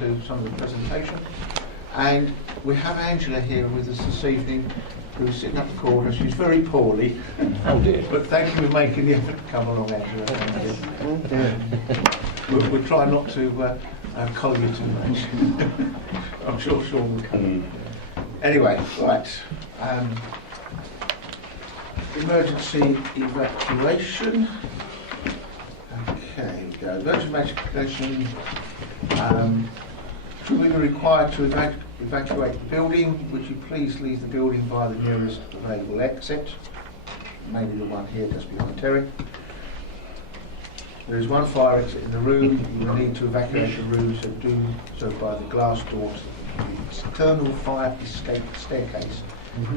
do some of the presentation. And we have Angela here with us this evening, who's sitting up the corner. She's very poorly. Oh dear. But thank you for making the effort to come along, Angela. We'll try not to collar you too much. I'm sure Sean will come. Anyway, right. Emergency evacuation. Okay, we go. Emergency evacuation. Should we be required to evacuate the building, would you please leave the building via the nearest available exit? Maybe the one here just behind Terry. There is one fire exit in the room. You will need to evacuate the room, so do so by the glass door to the external fire escape staircase.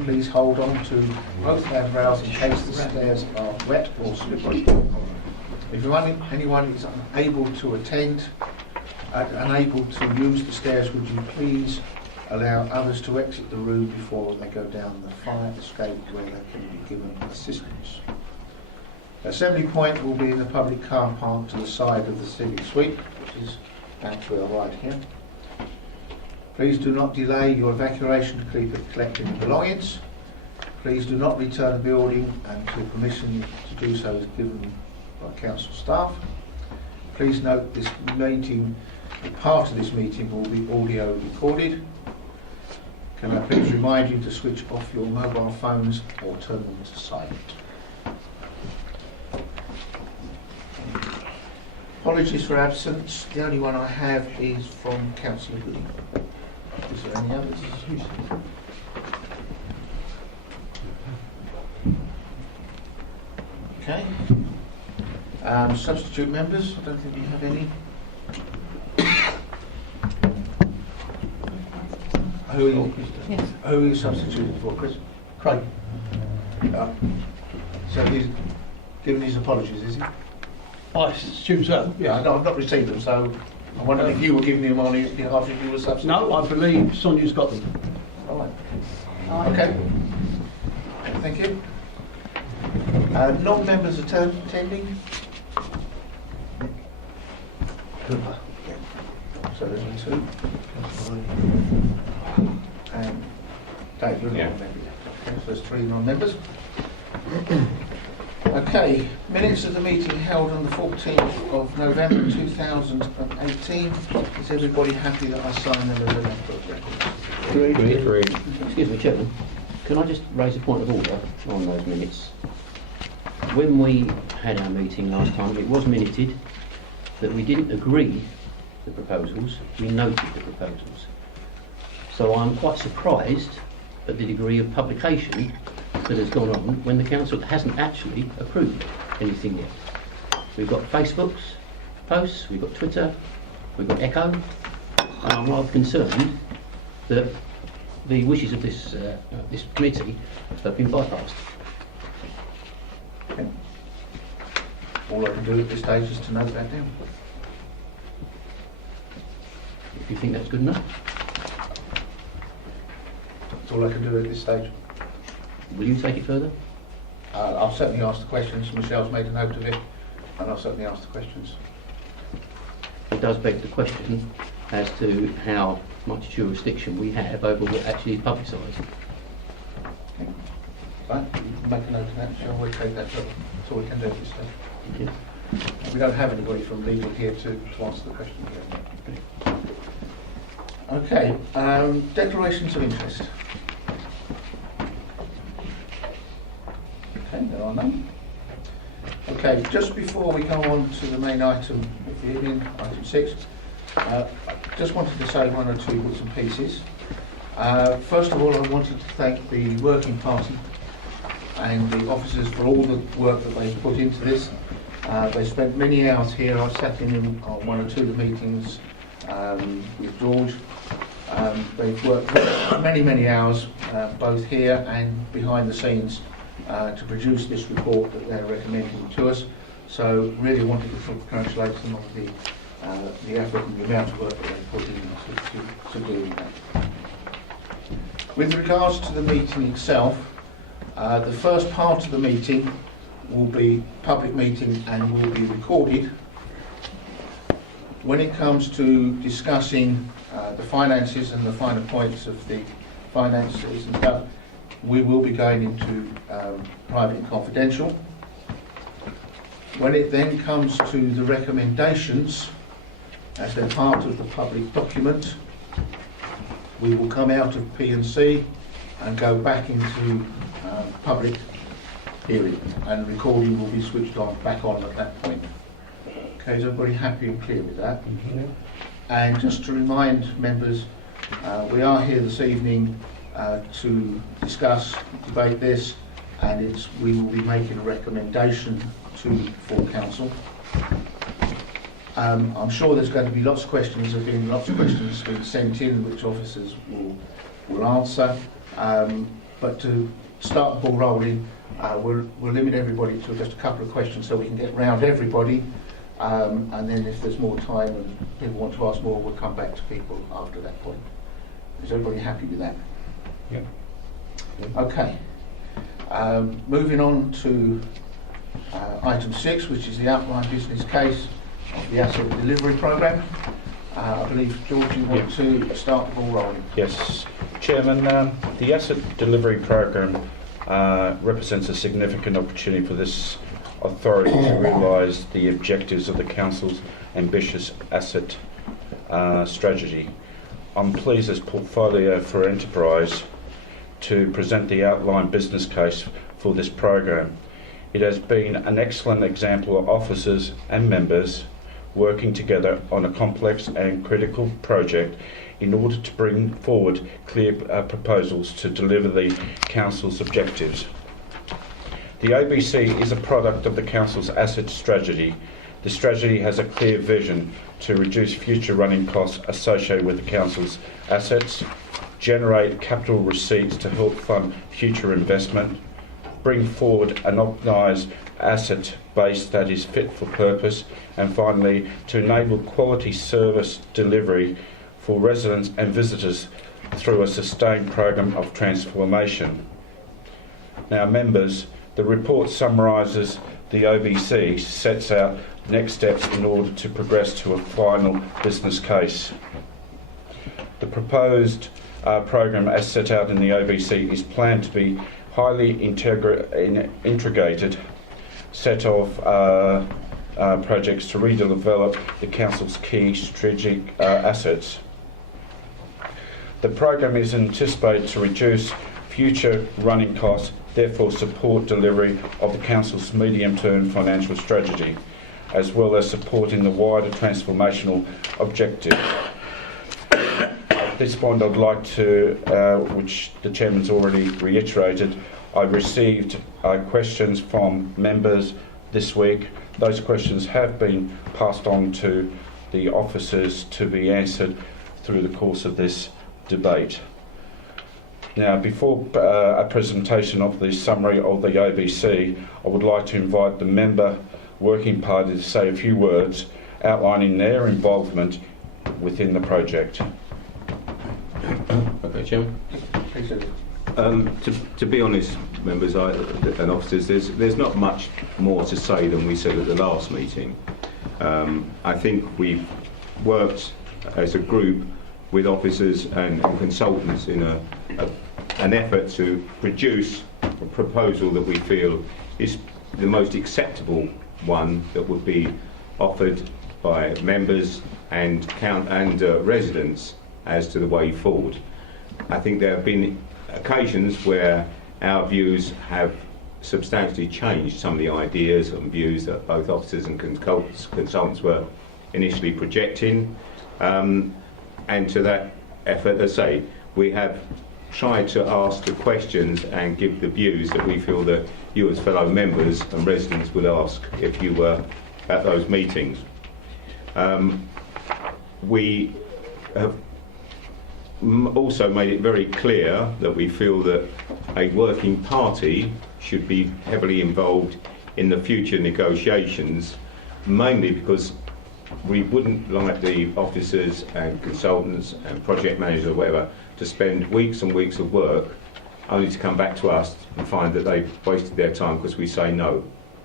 Please hold on to both handrails in case the stairs are wet or slippery. If anyone is unable to attend, unable to use the stairs, would you please allow others to exit the room before they go down the fire escape where they can be given assistance. Assembly point will be in the public car park to the side of the civic suite, which is back to our right here. Please do not delay your evacuation to collect any belongings. Please do not return the building until permission to do so is given by council staff. Please note this meeting, part of this meeting will be audio recorded. Can I please remind you to switch off your mobile phones or turn them to silent. Apologies for absence. The only one I have is from Councillor Gooding. Is there any others? Okay. Substitute members, I don't think we have any. Who are you substituting for, Chris? Craig. So he's given his apologies, is he? I assume so. Yeah, I've not received them, so I wondered if you were giving him on his behalf if you were substituting. No, I believe Sonia's got them. All right. Okay. Thank you. Non-members attending? So there's only two. And Dave, you're a non-member. Okay, so there's three non-members. Okay, minutes of the meeting held on the 14th of November 2018. Is everybody happy that I sign them as a member of record? Agreed. Excuse me, Chairman. Can I just raise a point of order on those minutes? When we had our meeting last time, it was minuted that we didn't agree the proposals, we noted the proposals. So I'm quite surprised at the degree of publication that has gone on when the council hasn't actually approved anything yet. We've got Facebook's posts, we've got Twitter, we've got Echo, and I'm rather concerned that the wishes of this committee have been bypassed. Okay. All I can do at this stage is to note that down. If you think that's good enough. That's all I can do at this stage. Will you take it further? I'll certainly ask the questions. Michelle's made a note of it, and I'll certainly ask the questions. It does beg the question as to how much jurisdiction we have over what actually is publicised. Okay. Right, make a note of that. Shall we take that job? That's all we can do at this stage. Thank you. We don't have anybody from legal here to answer the question. Okay, declarations of interest. Okay, there are none. Okay, just before we go on to the main item of the evening, item 6, I just wanted to say one or two bits and pieces. First of all, I wanted to thank the working party and the officers for all the work that they've put into this. They spent many hours here. I sat in on one or two of the meetings with George. They've worked many hours, both here and behind the scenes, to produce this report that they're recommending to us. So really wanted to congratulate them on the effort and the amount of work that they put in to doing that. With regards to the meeting itself, the first part of the meeting will be public meeting and will be recorded. when it comes to discussing the finances and the finer points of the finances and stuff, we will be going into private and confidential. When it then comes to the recommendations, as they're part of the public document, we will come out of P&C and go back into public hearing, and recording will be switched on back on at that point. Okay, is everybody happy and clear with that? And just to remind members, we are here this evening to discuss, debate this, and we will be making a recommendation to full council. I'm sure there's going to be lots of questions. There have been lots of questions being sent in, which officers will answer. But to start the ball rolling, we'll limit everybody to just a couple of questions so we can get round everybody. And then if there's more time and people want to ask more, we'll come back to people after that point. Is everybody happy with that? Yeah. Okay. Moving on to item 6, which is the outline business case of the asset delivery programme. I believe, George, you want to start the ball rolling. Yes, Chairman, the asset delivery programme represents a significant opportunity for this authority to realise the objectives of the Council's ambitious asset strategy. I'm pleased as Portfolio for Enterprise to present the outline business case for this programme. It has been an excellent example of officers and members working together on a complex and critical project in order to bring forward clear proposals to deliver the Council's objectives. The ABC is a product of the Council's asset strategy. The strategy has a clear vision to reduce future running costs associated with the Council's assets, generate capital receipts to help fund future investment, bring forward an optimised asset base that is fit for purpose, and finally to enable quality service delivery for residents and visitors through a sustained programme of transformation. Now, members, the report summarises the OBC, sets out next steps in order to progress to a final business case. The proposed programme as set out in the OBC is planned to be highly integrated set of projects to redevelop the Council's key strategic assets. The programme is anticipated to reduce future running costs, therefore support delivery of the Council's medium-term financial strategy, as well as supporting the wider transformational objectives. At this point, I'd like to, which the Chairman's already reiterated, I received questions from members this week. Those questions have been passed on to the officers to be answered through the course of this debate. Now, before a presentation of the summary of the OBC, I would like to invite the member working party to say a few words outlining their involvement within the project. Okay, Chairman. To be honest, members and officers, there's not much more to say than we said at the last meeting. I think we've worked as a group with officers and consultants in an effort to produce a proposal that we feel is the most acceptable one that would be offered by members and residents as to the way forward. I think there have been occasions where our views have substantially changed some of the ideas and views that both officers and consultants were initially projecting. And to that effort, as I say, we have tried to ask the questions and give the views that we feel that you as fellow members and residents would ask if you were at those meetings. We have also made it very clear that we feel that a working party should be heavily involved in the future negotiations, mainly because we wouldn't like the officers and consultants and project managers or whatever to spend weeks and weeks of work only to come back to us and find that they've wasted their time because we say no.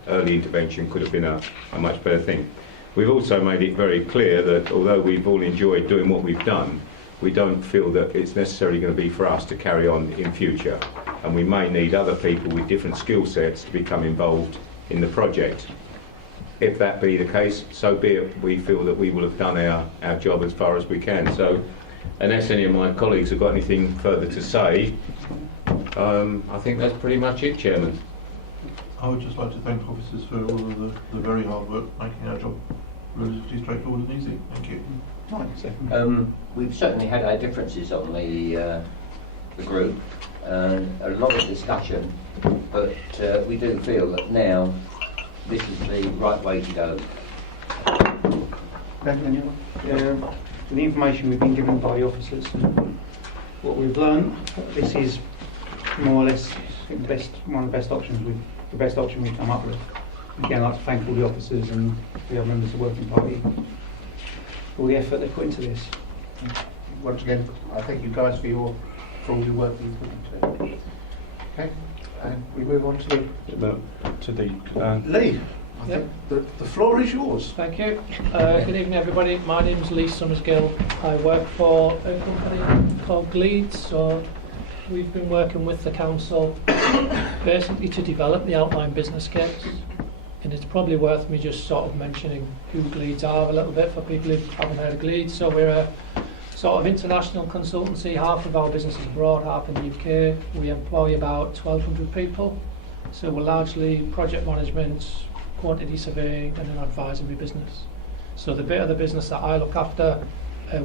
Early intervention could have been a much better thing. We've also made it very clear that although we've all enjoyed doing what we've done, we don't feel that it's necessarily going to be for us to carry on in future, and we may need other people with different skill sets to become involved in the project. If that be the case, so be it. We feel that we will have done our job as far as we can. So unless any of my colleagues have got anything further to say, I think that's pretty much it, Chairman. I would just like to thank officers for all of the very hard work making our job relatively straightforward and easy. Thank you. We've certainly had our differences on the group and a lot of discussion, but we do feel that now this is the right way to go. The information we've been given by the officers and what we've learned, this is more or less I think one of the best options we've come up with. Again, I'd like to thank all the officers and the other members of the working party for all the effort they put into this. Once again, I thank you guys for all your work that you've put into it. Okay, and we move on to the Lee. I think the floor is yours. Thank you. Good evening, everybody. My name is Lee Summersgill. I work for a company called Gleeds. So we've been working with the council basically to develop the outline business case. And it's probably worth me just sort of mentioning who Gleeds are a little bit for people who haven't heard of Gleeds. So we're a sort of international consultancy. Half of our business is abroad, half in the UK. We employ about 1,200 people. So we're largely project management, quantity surveying and an advisory business. So the bit of the business that I look after,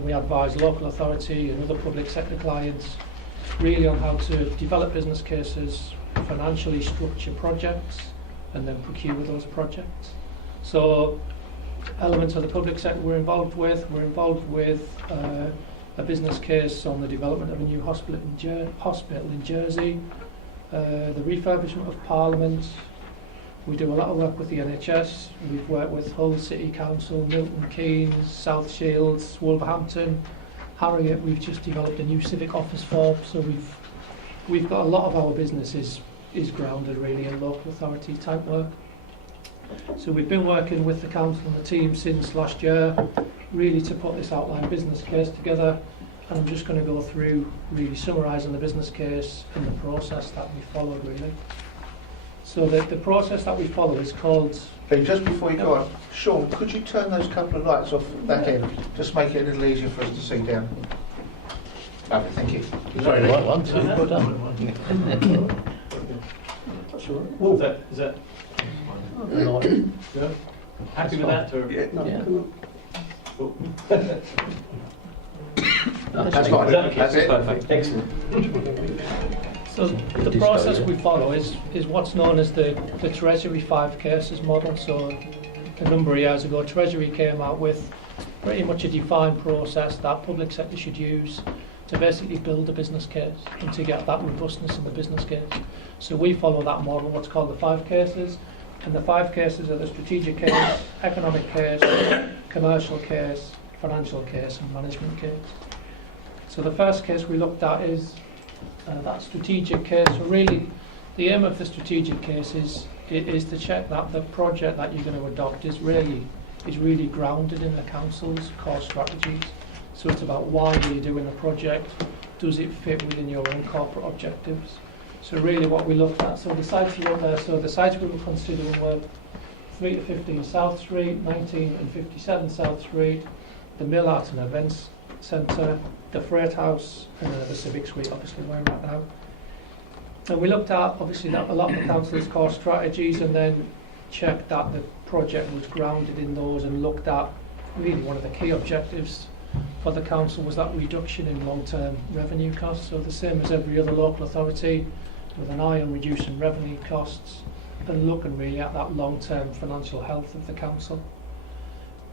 we advise local authority and other public sector clients really on how to develop business cases, financially structure projects and then procure those projects. So elements of the public sector we're involved with a business case on the development of a new hospital in Jersey, the refurbishment of Parliament. We do a lot of work with the NHS. We've worked with Hull City Council, Milton Keynes, South Shields, Wolverhampton, Harrogate. We've just developed a new civic office form. So we've got a lot of our business is grounded really in local authority type work. So we've been working with the council and the team since last year, really to put this outline business case together. And I'm just going to go through really summarising the business case and the process that we followed really. So the process that we follow is called... Hey, just before you go on, Sean, could you turn those couple of lights off that end? Just make it a little easier for us to see down. Lovely, thank you. Sorry, right one, two, well done. Sure. Is that Yeah. happy with that? Or? Yeah. That's fine. That's it. Perfect. Excellent. So the process we follow is what's known as the Treasury 5 cases model. So a number of years ago, Treasury came out with pretty much a defined process that public sector should use to basically build a business case and to get that robustness in the business case. So we follow that model, what's called the 5 cases. And the 5 cases are the strategic case, economic case, commercial case, financial case and management case. So the first case we looked at is that strategic case. So really the aim of the strategic case is to check that the project that you're going to adopt is really grounded in the council's core strategies. So it's about why are you doing a project, does it fit within your own corporate objectives. So really what we looked at, so the sites are up there, so the sites we were considering were 3 to 15 South Street, 19 and 57 South Street, the Mill Art and Events Centre, the Freight House and the Civic Suite, obviously where I'm at now. And we looked at obviously that a lot of the council's core strategies and then checked that the project was grounded in those and looked at really one of the key objectives for the council was that reduction in long-term revenue costs. So the same as every other local authority with an eye on reducing revenue costs and looking really at that long-term financial health of the council.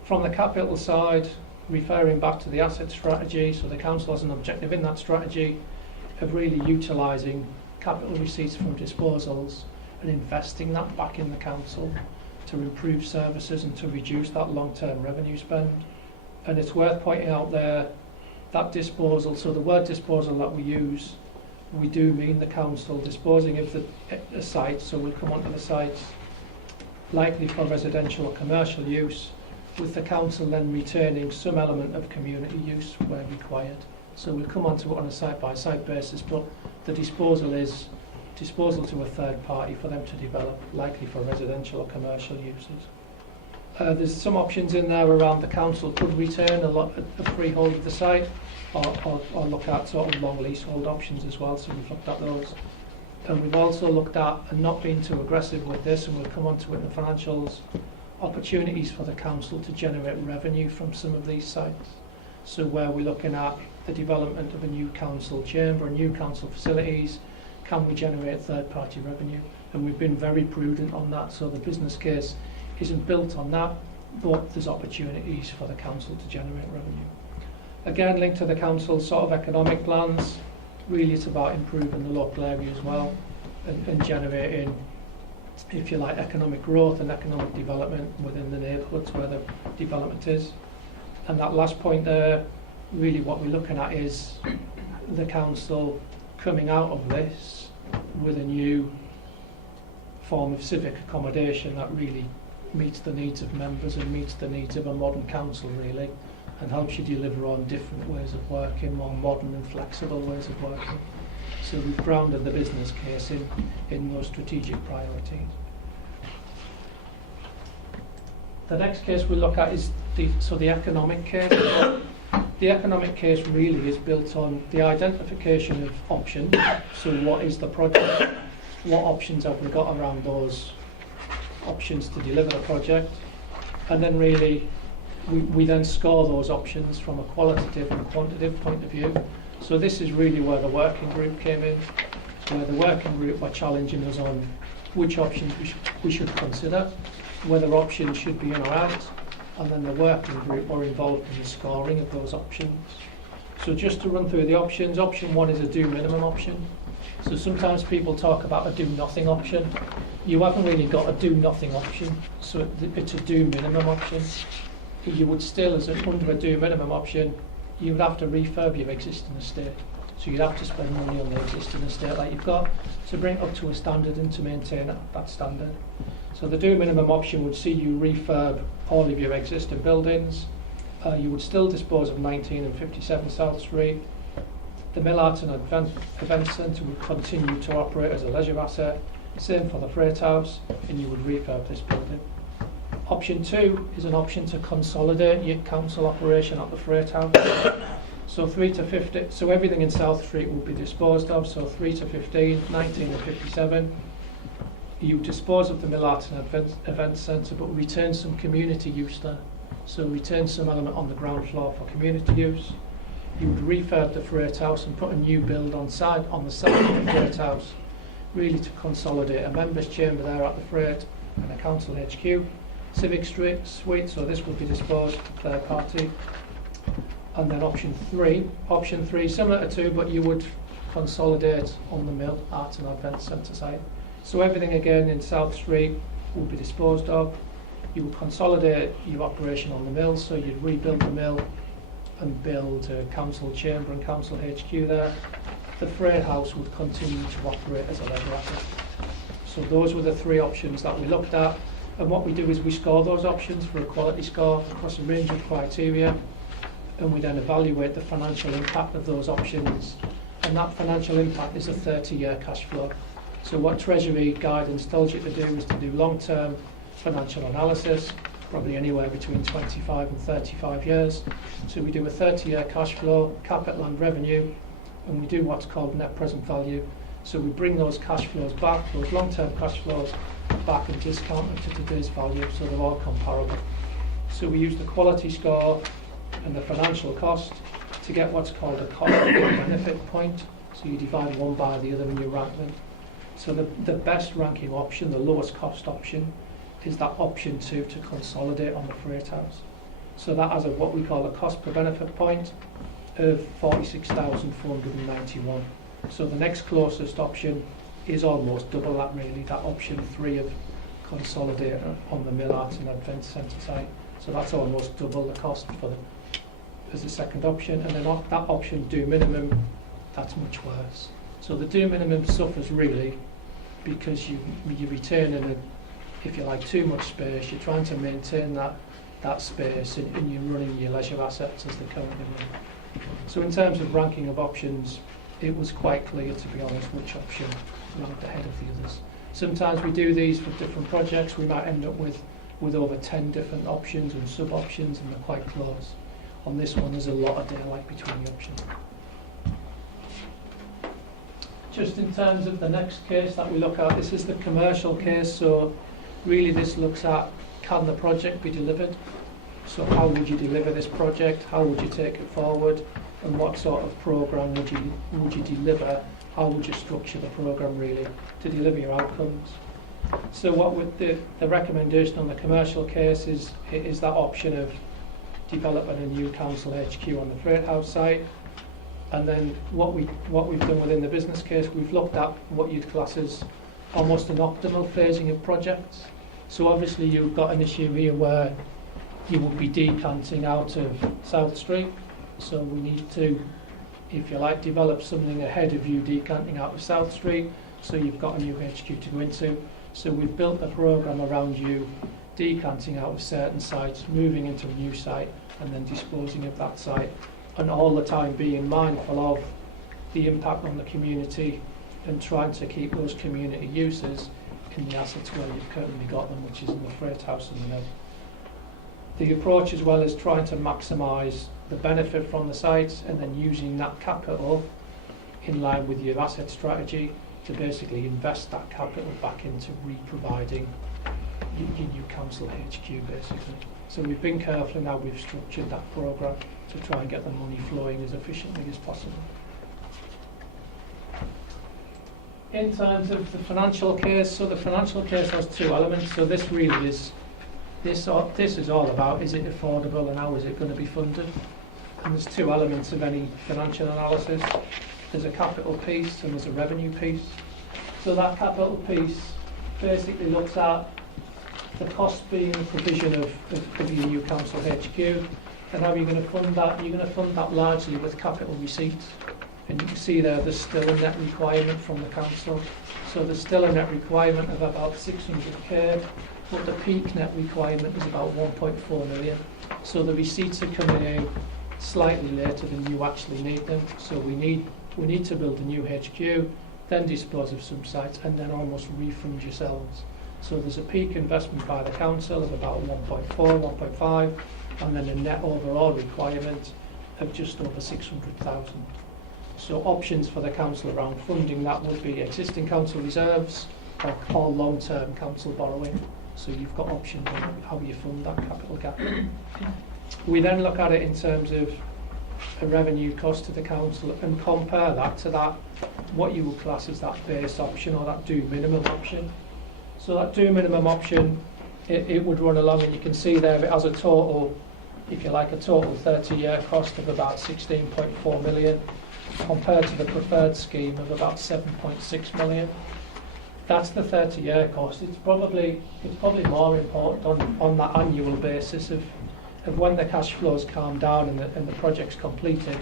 From the capital side, referring back to the asset strategy, so the council has an objective in that strategy of really utilising capital receipts from disposals and investing that back in the council to improve services and to reduce that long-term revenue spend. And it's worth pointing out there that disposal, so the word disposal that we use, we do mean the council disposing of the sites, so we'll come onto the sites likely for residential or commercial use with the council then retaining some element of community use where required. So we'll come on to it on a site-by-site basis, but the disposal is disposal to a third party for them to develop, likely for residential or commercial uses. There's some options in there around the council could return a freehold of the site or look at sort of long leasehold options as well, so we've looked at those. And we've also looked at, and not being too aggressive with this, and we'll come on to it in the financials, opportunities for the council to generate revenue from some of these sites. So where we're looking at the development of a new council chamber, new council facilities, can we generate third-party revenue? And we've been very prudent on that, so the business case isn't built on that, but there's opportunities for the council to generate revenue. Again, linked to the council's sort of economic plans, really it's about improving the local area as well and generating, if you like, economic growth and economic development within the neighbourhoods where the development is. And that last point there, really what we're looking at is the council coming out of this with a new form of civic accommodation that really meets the needs of members and meets the needs of a modern council really, and helps you deliver on different ways of working, more modern and flexible ways of working. So we've grounded the business case in those strategic priorities. The next case we look at is the economic case. The economic case really is built on the identification of options. So what is the project? What options have we got around those options to deliver the project? And then really we then score those options from a qualitative and quantitative point of view. So this is really where the working group came in, where the working group were challenging us on which options we should consider, whether options should be in or out, and then the working group were involved in the scoring of those options. So just to run through the options, option one is a do minimum option. So sometimes people talk about a do nothing option. You haven't really got a do nothing option, so it's a do minimum option. You would still, under a do minimum option, you would have to refurb your existing estate. So you'd have to spend money on the existing estate that you've got to bring it up to a standard and to maintain that standard. So the do minimum option would see you refurb all of your existing buildings. You would still dispose of 19 and 57 South Street. The Mill Arts and Event Centre would continue to operate as a leisure asset. Same for the Freight House, and you would refurb this building. Option two is an option to consolidate your council operation at the Freight House. So 3 to 50, so everything in South Street will be disposed of, so 3 to 15, 19 and 57. You dispose of the Mill Arts and Event Centre, but retain some community use there. So retain some element on the ground floor for community use. You would refurb the Freight House and put a new build on the side of the Freight House, really to consolidate a members' chamber there at the Freight and a council HQ. Civic Suite, so this would be disposed third party. And then option three, similar to two, but you would consolidate on the Mill Arts and Event Centre site. So everything again in South Street would be disposed of. You would consolidate your operation on the mill, so you'd rebuild the mill and build a council chamber and council HQ there. The Freight House would continue to operate as a leisure asset. So those were the three options that we looked at. And what we do is we score those options for a quality score across a range of criteria, and we then evaluate the financial impact of those options. And that financial impact is a 30-year cash flow. So what Treasury guidance tells you to do is to do long-term financial analysis, probably anywhere between 25 and 35 years. So we do a 30-year cash flow, capital and revenue, and we do what's called net present value. So we bring those cash flows back, those long-term cash flows back and discount them to today's value, so they're all comparable. So we use the quality score and the financial cost to get what's called a cost benefit point. So you divide one by the other and you rank them. So the best ranking option, the lowest cost option, is that option 2 to consolidate on the Freight House. So that has what we call a cost per benefit point of 46,491. So the next closest option is almost double that really, that option 3 of consolidator on the Mill Arts and Event Centre site. So that's almost double the cost for as the second option. And then that option do minimum, that's much worse. So the do minimum suffers really because you retain in if you like too much space, you're trying to maintain that that space and you're running your leisure assets as they're currently run. So in terms of ranking of options, it was quite clear, to be honest, which option ranked ahead of the others. Sometimes we do these for different projects. We might end up with over 10 different options and sub-options, and they're quite close. On this one, there's a lot of daylight between the options. Just in terms of the next case that we look at, this is the commercial case. So really this looks at, can the project be delivered? So how would you deliver this project? How would you take it forward? And what sort of programme would you deliver? How would you structure the programme really to deliver your outcomes? So what would the recommendation on the commercial case is that option of developing a new council HQ on the Freight House site. And then what we've done within the business case, we've looked at what you'd class as almost an optimal phasing of projects. So obviously you've got an issue here where you will be decanting out of South Street. So we need to, if you like, develop something ahead of you decanting out of South Street, so you've got a new HQ to go into. So we've built a programme around you decanting out of certain sites, moving into a new site, and then disposing of that site, and all the time being mindful of the impact on the community and trying to keep those community uses in the assets where you've currently got them, which is in the Freight House and the Ned. The approach as well is trying to maximise the benefit from the sites and then using that capital in line with your asset strategy to basically invest that capital back into re-providing your new council HQ basically. So we've been careful in how we've structured that programme to try and get the money flowing as efficiently as possible. In terms of the financial case, so the financial case has two elements. So this really is, this is all about, is it affordable and how is it going to be funded? And there's two elements of any financial analysis. There's a capital piece and there's a revenue piece. So that capital piece basically looks at the cost being the provision of your new council HQ, and how you're going to fund that. You're going to fund that largely with capital receipts. And you can see there's still a net requirement from the council. So there's still a net requirement of about 600k, but the peak net requirement is about 1.4 million. So the receipts are coming in slightly later than you actually need them. So we need to build a new HQ, then dispose of some sites, and then almost refund yourselves. So there's a peak investment by the council of about 1.4, 1.5, and then a net overall requirement of just over 600,000. So options for the council around funding that would be existing council reserves or long-term council borrowing. So you've got options on how you fund that capital gap. We then look at it in terms of a revenue cost to the council and compare that to that, what you would class as that base option or that do minimum option. So that do minimum option, it would run along, and you can see there it has a total, if you like, a total 30-year cost of about 16.4 million compared to the preferred scheme of about 7.6 million. That's the 30-year cost. It's probably more important on that annual basis of when the cash flows calm down and the project's completed.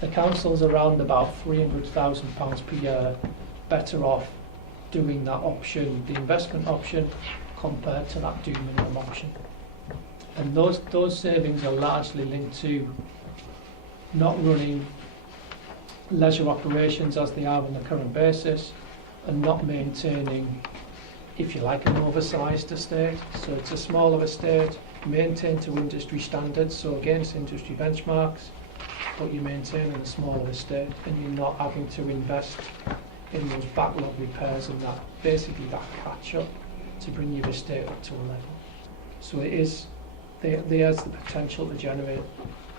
The council's around about £300,000 per year better off doing that option, the investment option, compared to that do minimum option. And those savings are largely linked to not running leisure operations as they are on the current basis, and not maintaining, if you like, an oversized estate. So it's a smaller estate, maintained to industry standards, so against industry benchmarks, but you're maintaining a smaller estate and you're not having to invest in those backlog repairs and that, basically that catch up to bring your estate up to a level. So it is, there's the potential to generate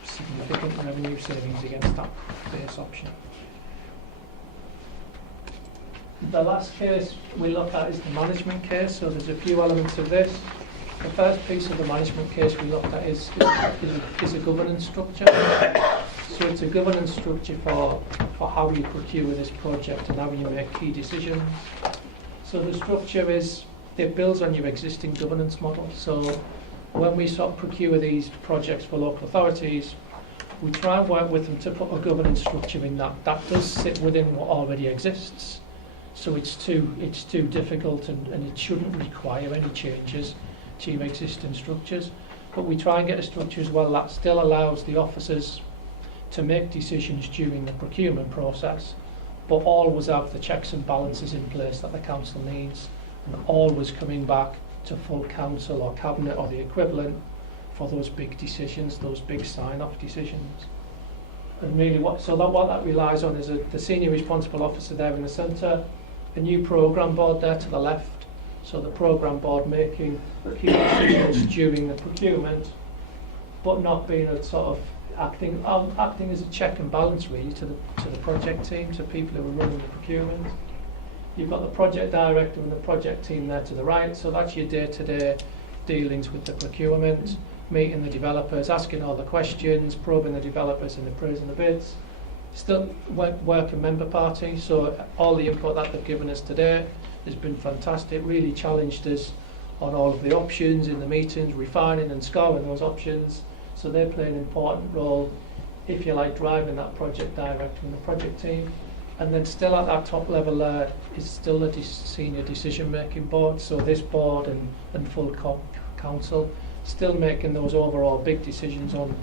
significant revenue savings against that base option. The last case we look at is the management case. So there's a few elements of this. The first piece of the management case we looked at is a governance structure. So it's a governance structure for how you procure this project and how you make key decisions. So the structure it builds on your existing governance model. So when we sort of procure these projects for local authorities, we try and work with them to put a governance structure in that does sit within what already exists. So it's too difficult and it shouldn't require any changes to your existing structures. but we try and get a structure as well that still allows the officers to make decisions during the procurement process, but always have the checks and balances in place that the council needs, and always coming back to full council or cabinet or the equivalent for those big decisions, those big sign-off decisions. And really what that relies on is the senior responsible officer there in the centre, a new programme board there to the left, so the programme board making key decisions during the procurement, but not being a sort of acting as a check and balance really to the project team, to people who are running the procurement. You've got the project director and the project team there to the right, so that's your day-to-day dealings with the procurement, meeting the developers, asking all the questions, probing the developers and appraising the bids. Still working member party, so all the input that they've given us today has been fantastic, really challenged us on all of the options in the meetings, refining and scoring those options. So they play an important role, if you like, driving that project director and the project team. And then still at that top level there is still a senior decision making board, so this board and full council still making those overall big decisions on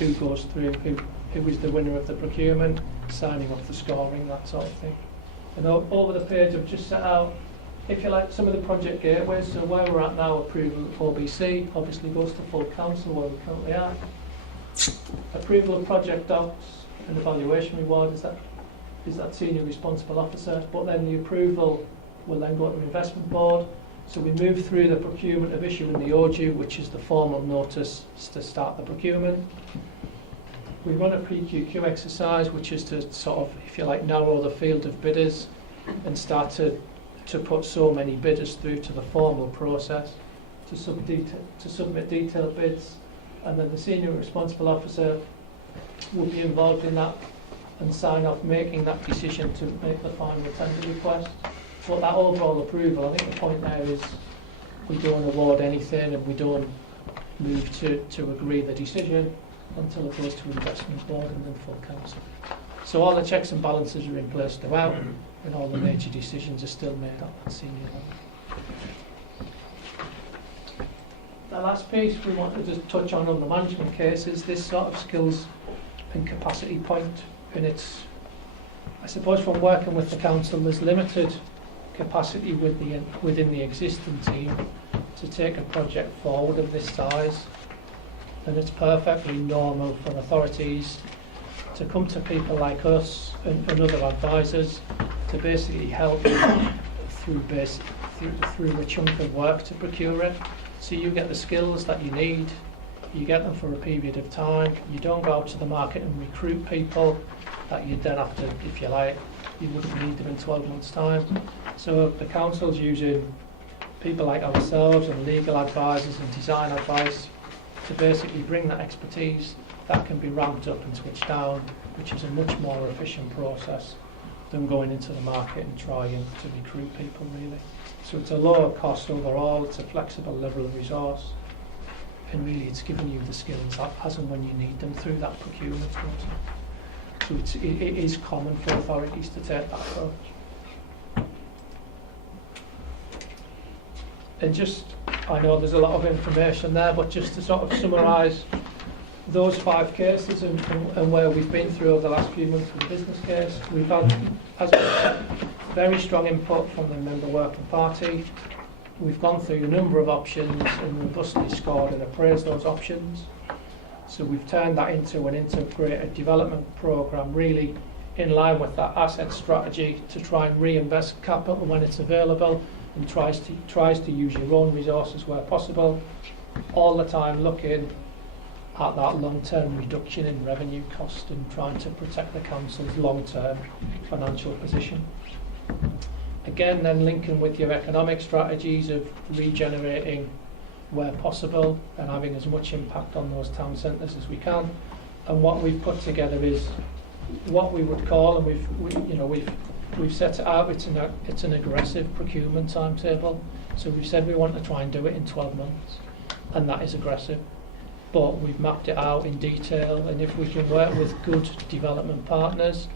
who goes through, who is the winner of the procurement, signing off the scoring, that sort of thing. And over the page I've just set out, if you like, some of the project gateways. So where we're at now, approval of OBC obviously goes to full council where we currently are. Approval of project docs and evaluation reward is that senior responsible officer, but then the approval will then go to the investment board. So we move through the procurement of issuing the ODU, which is the formal notice to start the procurement. We run a pre-QQ exercise, which is to sort of, if you like, narrow the field of bidders and start to put so many bidders through to the formal process to submit detailed bids, and then the senior responsible officer will be involved in that and sign off making that decision to make the final tender request. But that overall approval, I think the point there is we don't award anything and we don't move to agree the decision until it goes to investment board and then full council. So all the checks and balances are in place throughout, and all the major decisions are still made at senior level. The last piece we want to just touch on the management case is this sort of skills and capacity point, and it's, I suppose, from working with the council, there's limited capacity within the existing team to take a project forward of this size, and it's perfectly normal for authorities to come to people like us and other advisors to basically help through a chunk of work to procure it. So you get the skills that you need, you get them for a period of time, you don't go out to the market and recruit people that you then have to, if you like, you wouldn't need them in 12 months' time. So the council's using people like ourselves and legal advisors and design advice to basically bring that expertise that can be ramped up and switched down, which is a much more efficient process than going into the market and trying to recruit people, really. So it's a lower cost overall, it's a flexible level of resource, and really it's giving you the skills as and when you need them through that procurement process. So it is common for authorities to take that approach. And just, I know there's a lot of information there, but just to sort of summarise those 5 cases and where we've been through over the last few months with the business case, we've had, as I said, very strong input from the member working party. We've gone through a number of options and robustly scored and appraised those options. So we've turned that into an integrated development programme, really in line with that asset strategy to try and reinvest capital when it's available, and tries to use your own resources where possible, all the time looking at that long-term reduction in revenue cost and trying to protect the council's long-term financial position. Again, then linking with your economic strategies of regenerating where possible and having as much impact on those town centres as we can. And what we've put together is what we would call, and we've set it out. It's an aggressive procurement timetable. So we've said we want to try and do it in 12 months, and that is aggressive. But we've mapped it out in detail, and if we can work with good development partners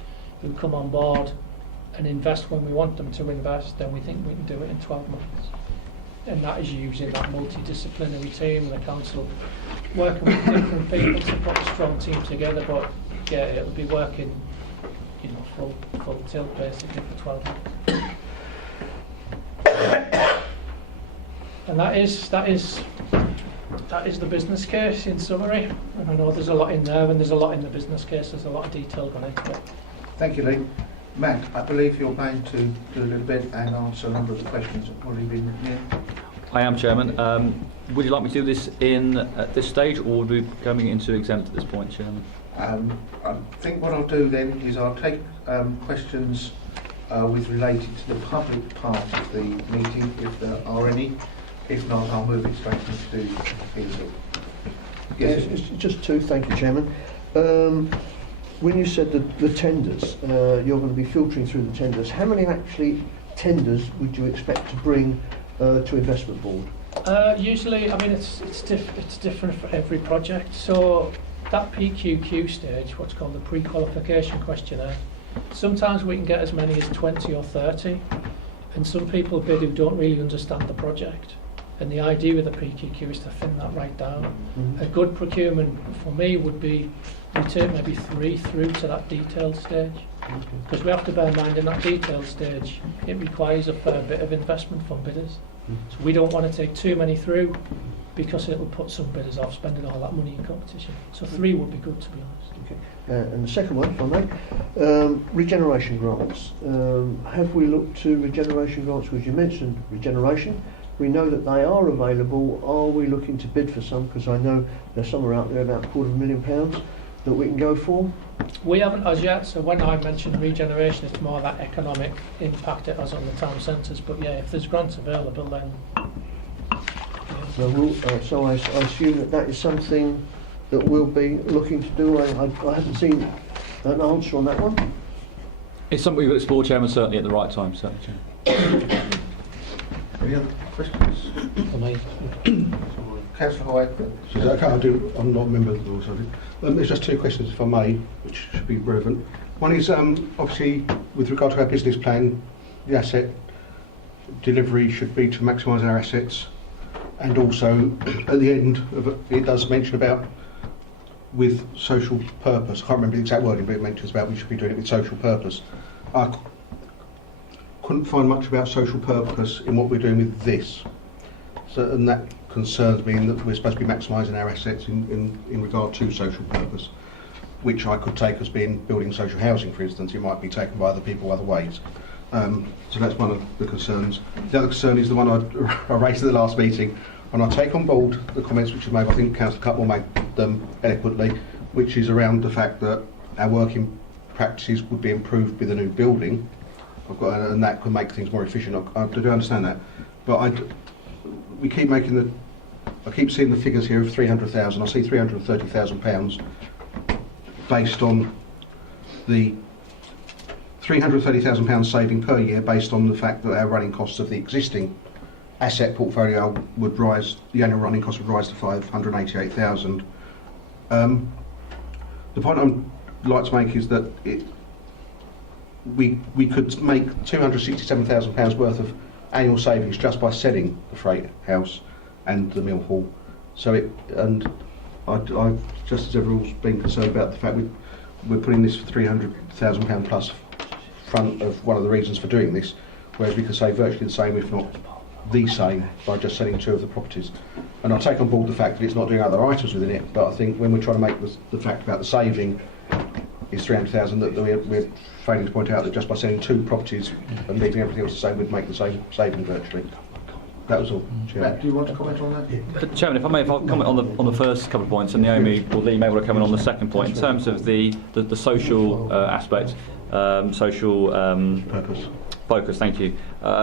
who come on board and invest when we want them to invest, then we think we can do it in 12 months. And that is using that multidisciplinary team. The council working with different people to put a strong team together, but yeah, it'll be working, you know, full tilt basically for 12 months. And that is the business case in summary. And I know there's a lot in there, and there's a lot in the business case. There's a lot of detail gone into it. Thank you, Lee. Matt, I believe you're going to do a little bit and answer a number of the questions that have already been written in. I am, Chairman. Would you like me to do this at this stage, or would we be coming into exempt at this point, Chairman? I think what I'll do then is I'll take questions with related to the public part of the meeting, if there are any. If not, I'll move it straight into Hazel. Yes, it's just two. Thank you, Chairman. When you said the tenders, you're going to be filtering through the tenders. How many actually tenders would you expect to bring to Investment Board? Usually, I mean, it's different for every project. So that PQQ stage, what's called the pre-qualification questionnaire, sometimes we can get as many as 20 or 30, and some people bid who don't really understand the project. And the idea with the PQQ is to thin that right down. Mm-hmm. A good procurement for me would be we take maybe 3 through to that detailed stage. Because we have to bear in mind in that detailed stage, it requires a fair bit of investment from bidders. So we don't want to take too many through because it'll put some bidders off spending all that money in competition. So 3 would be good, to be honest. Okay. And the second one, if I may, regeneration grants. Have we looked to regeneration grants? Because you mentioned regeneration. We know that they are available. Are we looking to bid for some? Because I know there's some are out there about £250,000 that we can go for. We haven't as yet, so when I mentioned regeneration, it's more that economic impact it has on the town centres. But yeah, if there's grants available, then... So I assume that is something that we'll be looking to do. I haven't seen an answer on that one. It's something we've explored, Chairman, certainly at the right time, certainly, Chairman. Any other questions? For me. Councillor Hoyt. Okay, I'm not a member of the board, sorry. There's just 2 questions, if I may, which should be relevant. One is, obviously, with regard to our business plan, the asset delivery should be to maximise our assets, and also, at the end of it does mention about with social purpose. I can't remember the exact wording, but it mentions about we should be doing it with social purpose. I couldn't find much about social purpose in what we're doing with this. So, and that concerns me in that we're supposed to be maximising our assets in regard to social purpose, which I could take as being building social housing, for instance. It might be taken by other people other ways. So that's one of the concerns. The other concern is the one I raised at the last meeting, and I take on board the comments which you made. I think Councillor Cutmore made them eloquently, which is around the fact that our working practices would be improved with a new building. And that could make things more efficient. I do understand that, but we keep making I keep seeing the figures here of 300,000. I see £330,000 based on the £330,000 saving per year, based on the fact that our running costs of the existing asset portfolio would rise. The annual running cost would rise to 588,000. The point I'd like to make is that we could make £267,000 worth of annual savings just by selling the freight house and the mill hall. So I just as everyone's been concerned about the fact we're putting this for £300,000 plus front of one of the reasons for doing this, whereas we could say virtually the same, if not the same, by just selling 2 of the properties. And I take on board the fact that it's not doing other items within it, but I think when we're trying to make the fact about the saving is 300,000, that we're failing to point out that just by selling 2 properties and leaving everything else the same would make the same saving virtually. That was all. Matt, do you want to comment on that? Chairman, if I'll comment on the first couple of points, and Naomi or Lee may want to come in on the second point. In terms of the social aspect, social focus, thank you.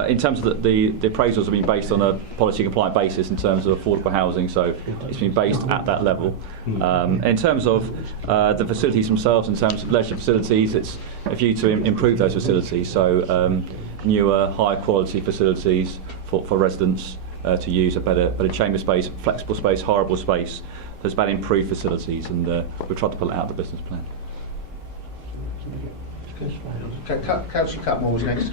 In terms of the appraisals have been based on a policy compliant basis in terms of affordable housing, so it's been based at that level. In terms of the facilities themselves, in terms of leisure facilities, it's a view to improve those facilities, so newer, high quality facilities for residents to use, a better chamber space, flexible space, horrible space. There's about improved facilities, and we've tried to pull it out of the business plan. Councillor Cutmore was next.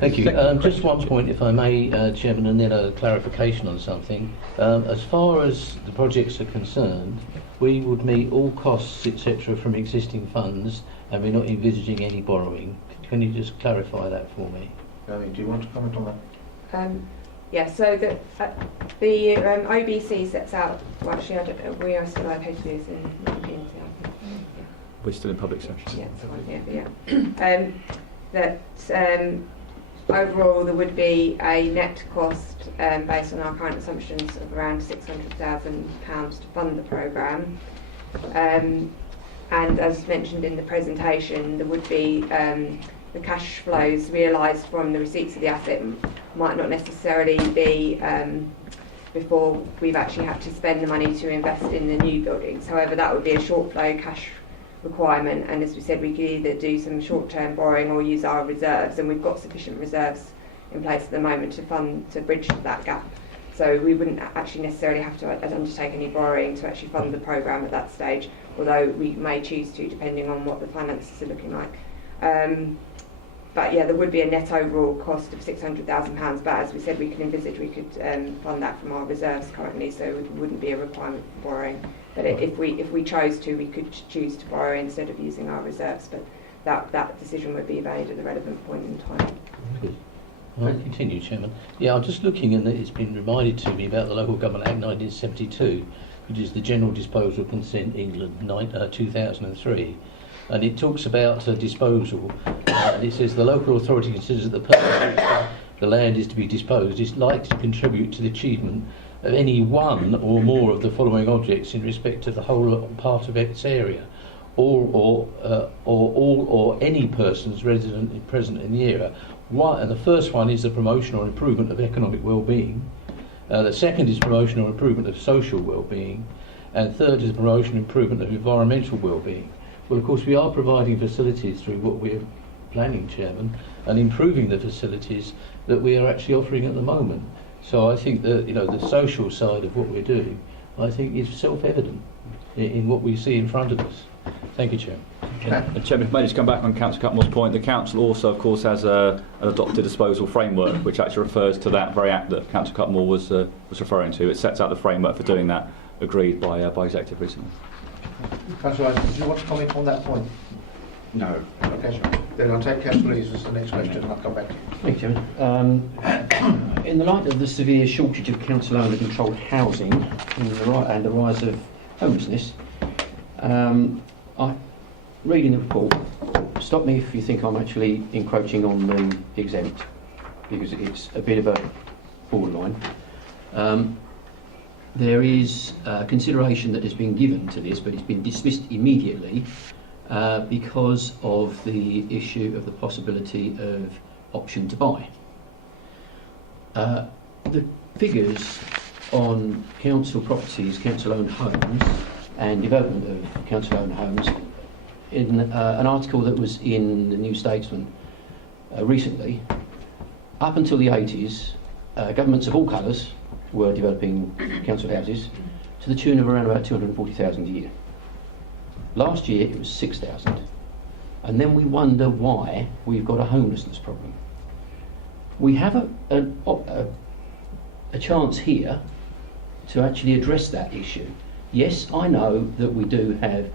Thank you. Just one point, if I may, Chairman, and then a clarification on something. As far as the projects are concerned, we would meet all costs, etc., from existing funds, and we're not envisaging any borrowing. Can you just clarify that for me? Do you want to comment on that? Yeah, so the OBC sets out, well actually I don't know, we are still located in European. We're still in public session. Yeah, that's fine, that overall there would be a net cost based on our current assumptions of around £600,000 to fund the programme. And as mentioned in the presentation, there would be the cash flows realised from the receipts of the asset might not necessarily be before we've actually had to spend the money to invest in the new buildings. However, that would be a short flow cash requirement, and as we said, we could either do some short-term borrowing or use our reserves, and we've got sufficient reserves in place at the moment to bridge that gap. So we wouldn't actually necessarily have to undertake any borrowing to actually fund the programme at that stage, although we may choose to, depending on what the finances are looking like. But yeah, there would be a net overall cost of £600,000, but as we said, we could fund that from our reserves currently, so it wouldn't be a requirement for borrowing. But if we chose to, we could choose to borrow instead of using our reserves, but that decision would be made at the relevant point in time. Good. I'll continue, Chairman. Yeah, I'm just looking, and it's been reminded to me about the Local Government Act 1972, which is the General Disposal Consent England 2003. And it talks about disposal, and it says the local authority considers that the purpose for which the land is to be disposed is likely to contribute to the achievement of any one or more of the following objects in respect to the whole or part of its area, or all or any persons resident and present in the area. And the first one is the promotion or improvement of economic well-being. The second is promotion or improvement of social well-being, and third is promotion and improvement of environmental well-being. Well, of course, we are providing facilities through what we're planning, Chairman, and improving the facilities that we are actually offering at the moment. So I think that the social side of what we're doing, I think, is self-evident in what we see in front of us. Thank you, Chairman. And Chairman, if I may just come back on Councillor Cutmore's point, the Council also, of course, has an adopted disposal framework, which actually refers to that very act that Councillor Cutmore was referring to. It sets out the framework for doing that, agreed by Executive recently. Councillor Isaac, do you want to comment on that point? No. Okay. Then I'll take Councillor Lees as the next question and I'll come back to you. Thank you, Chairman. In the light of the severe shortage of council-owned and controlled housing and the rise of homelessness, reading the report, stop me if you think I'm actually encroaching on the exempt, because it's a bit of a borderline. There is consideration that has been given to this, but it's been dismissed immediately because of the issue of the possibility of option to buy. The figures on council properties, council-owned homes, and development of council-owned homes in an article that was in the New Statesman recently, up until the 80s, governments of all colours were developing council houses to the tune of around about 240,000 a year. Last year it was 6,000, and then we wonder why we've got a homelessness problem. We have a chance here to actually address that issue. Yes, I know that we do have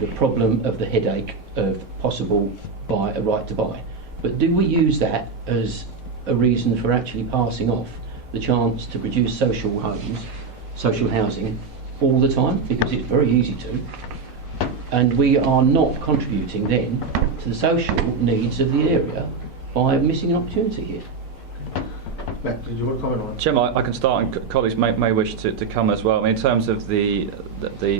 the problem of the headache of possible a right to buy, but do we use that as a reason for actually passing off the chance to produce social homes, social housing, all the time? Because it's very easy to. And we are not contributing then to the social needs of the area by missing an opportunity here. Matt, did you want to comment on that? Chairman, I can start, and colleagues may wish to come as well. I mean, in terms of the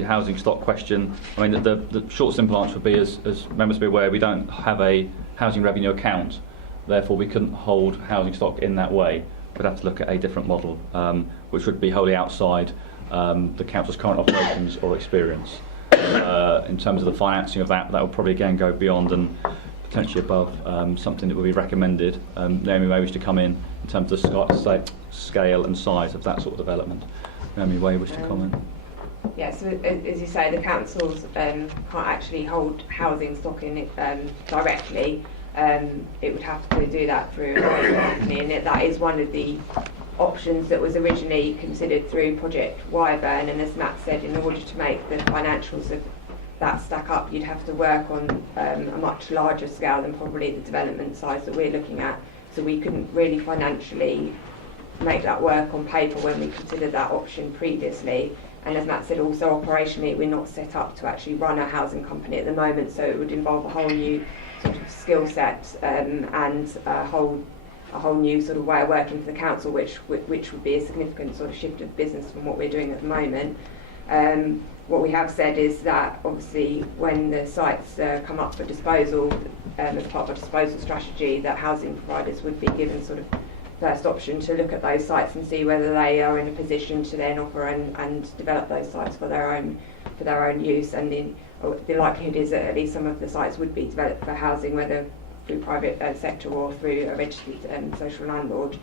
housing stock question, I mean, the short, simple answer would be, as members be aware, we don't have a housing revenue account. Therefore, we couldn't hold housing stock in that way. We'd have to look at a different model, which would be wholly outside the council's current operations or experience. In terms of the financing of that would probably again go beyond and potentially above something that would be recommended. Naomi may wish to come in terms of the scale and size of that sort of development. Naomi, may you wish to comment? Yeah, so as you say, the councils can't actually hold housing stock in it directly. It would have to do that through a private company, and that is one of the options that was originally considered through Project Wyvern. And as Matt said, in order to make the financials of that stack up, you'd have to work on a much larger scale than probably the development size that we're looking at. So we couldn't really financially make that work on paper when we considered that option previously. And as Matt said, also operationally, we're not set up to actually run a housing company at the moment, so it would involve a whole new sort of skill set and a whole new sort of way of working for the council, which would be a significant sort of shift of business from what we're doing at the moment. What we have said is that obviously when the sites come up for disposal, as part of a disposal strategy, that housing providers would be given sort of first option to look at those sites and see whether they are in a position to then offer and develop those sites for their own use. And the likelihood is that at least some of the sites would be developed for housing, whether through private sector or through a registered social landlord.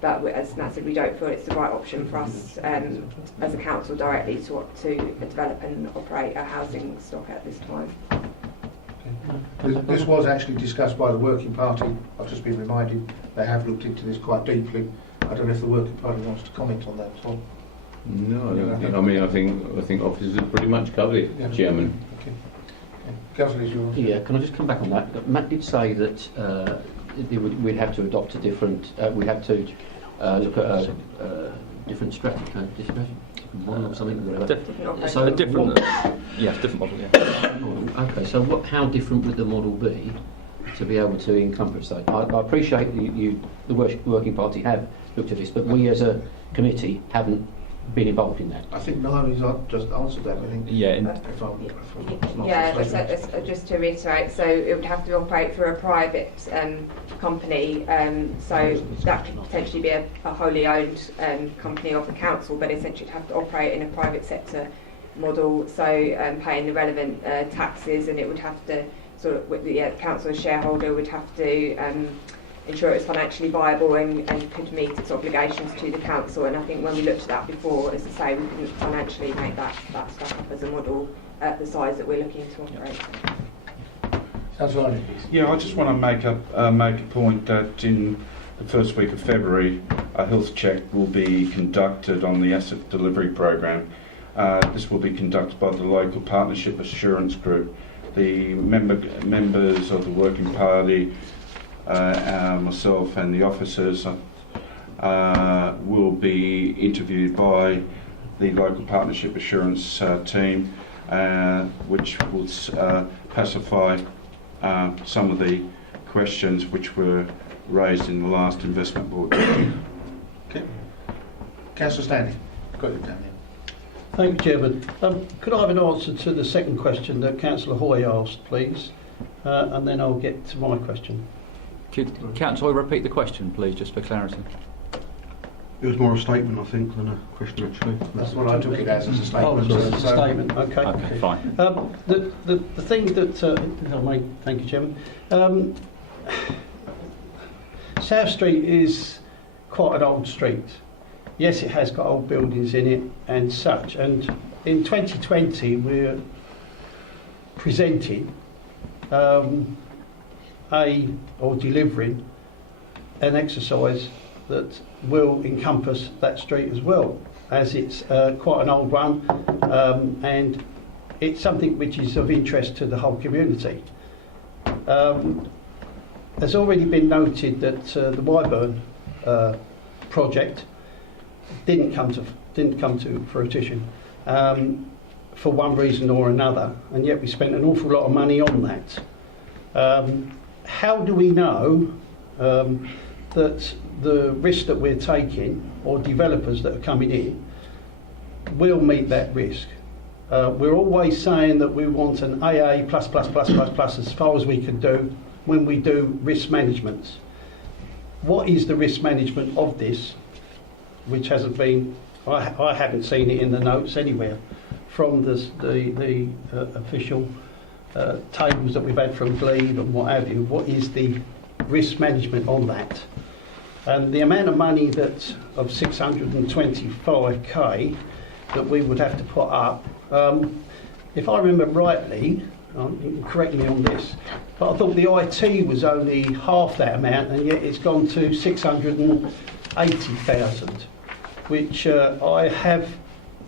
But as Matt said, we don't feel it's the right option for us as a council directly to develop and operate a housing stock at this time. This was actually discussed by the Working Party. I've just been reminded they have looked into this quite deeply. I don't know if the Working Party wants to comment on that at all. No, I don't think. I mean, I think officers have pretty much covered it, Yeah. Chairman. Okay. Councillor, yours. Yeah, can I just come back on that? Matt did say that we'd have to adopt a different, we'd have to look at a different strategy, different model or something, whatever. Different model, yeah. Okay, so how different would the model be to be able to encompass that? I appreciate the Working Party have looked at this, but we as a committee haven't been involved in that. I think Naomi's just answered that. I think. Yeah. Just to reiterate, so it would have to operate through a private company. So that could potentially be a wholly owned company of the council, but essentially it'd have to operate in a private sector model. So paying the relevant taxes, and it would have to sort of, the council as shareholder would have to ensure it was financially viable and could meet its obligations to the council. And I think when we looked at that before, as I say, we couldn't financially make that stack up as a model at the size that we're looking to operate. Councillor Arnott, please. Yeah, I just want to make a point that in the first week of February, a health check will be conducted on the asset delivery program. This will be conducted by the local partnership assurance group. The members of the Working Party, myself and the officers will be interviewed by the local partnership assurance team, which will pacify some of the questions which were raised in the last investment board. Okay. Councillor Stanley, got it down there. Thank you, Chairman. Could I have an answer to the second question that Councillor Hoy asked, please? And then I'll get to my question. Could Councillor Hoy repeat the question, please, just for clarity? It was more a statement, I think, than a question, actually. That's what I took it as a statement. Oh, it's a statement. Okay. Okay, fine. The thing that, thank you, Chairman. South Street is quite an old street. Yes, it has got old buildings in it and such. And in 2020, we're presenting delivering an exercise that will encompass that street as well, as it's quite an old one, and it's something which is of interest to the whole community. There's already been noted that the Wyvern project didn't come to fruition for one reason or another, and yet we spent an awful lot of money on that. How do we know that the risk that we're taking, or developers that are coming in, will meet that risk? We're always saying that we want an AA++++ as far as we can do when we do risk management. What is the risk management of this, which hasn't been, I haven't seen it in the notes anywhere from the official tables that we've had from Glebe and what have you. What is the risk management on that? And the amount of money of 625k that we would have to put up If I remember rightly, you can correct me on this, but I thought the IT was only half that amount, and yet it's gone to 680,000, which I have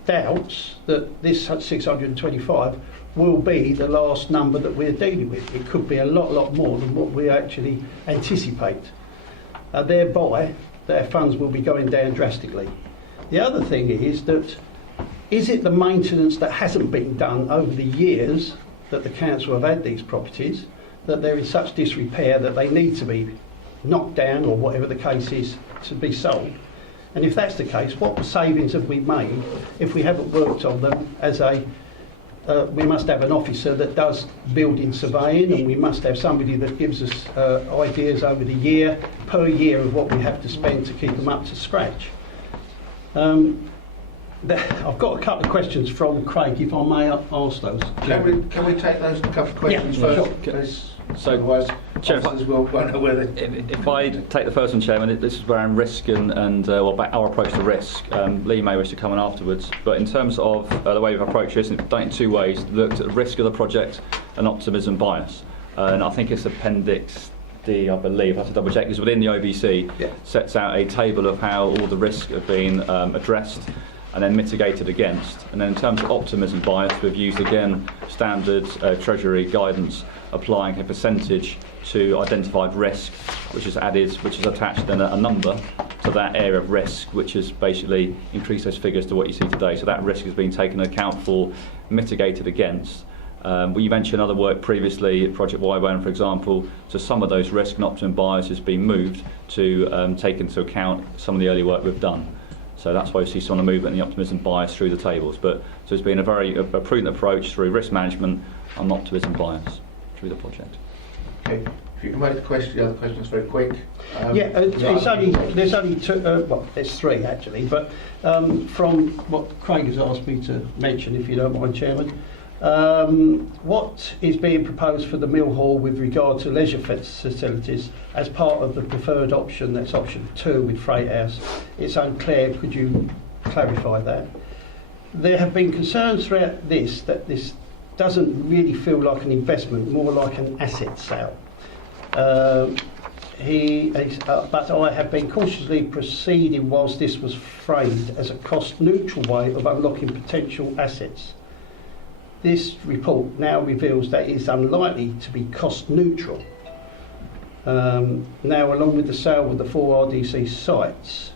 doubts that this 625 will be the last number that we're dealing with. It could be a lot more than what we actually anticipate. Thereby, their funds will be going down drastically. The other thing is that, is it the maintenance that hasn't been done over the years that the council have had these properties, that they're in such disrepair that they need to be knocked down, or whatever the case is, to be sold? And if that's the case, what savings have we made if we haven't worked on them as a... we must have an officer that does building surveying, and we must have somebody that gives us ideas over the year, per year, of what we have to spend to keep them up to scratch. I've got a couple of questions from Craig, if I may ask those. Can we take those couple of questions first, please? So, otherwise, Chair, officers won't know where they... If I take the first one, Chairman, this is around risk and about our approach to risk. Lee may wish to come in afterwards, but in terms of the way we've approached this, we've done it in two ways. Looked at the risk of the project and optimism bias. And I think it's Appendix D, I believe, I have to double check, because within the OBC sets out a table of how all the risks have been addressed and then mitigated against. And then in terms of optimism bias, we've used again standard Treasury guidance, applying a percentage to identified risk, which is attached then a number to that area of risk, which has basically increased those figures to what you see today. So that risk has been taken into account for, mitigated against. You mentioned other work previously, Project Y1, for example, so some of those risk and optimum bias has been moved to take into account some of the early work we've done. So that's why you see some of the movement in the optimism bias through the tables. But so it's been a very prudent approach through risk management and optimism bias through the project. Okay. If you can make the other questions very quick. There's only two, well, there's three actually, but from what Craig has asked me to mention, if you don't mind, Chairman, what is being proposed for the Mill Hall with regard to leisure facilities as part of the preferred option, that's option 2 with Freight House? It's unclear, could you clarify that? There have been concerns throughout this that this doesn't really feel like an investment, more like an asset sale. But I have been cautiously proceeding whilst this was framed as a cost-neutral way of unlocking potential assets. This report now reveals that it is unlikely to be cost-neutral. Now, along with the sale of the 4 RDC sites,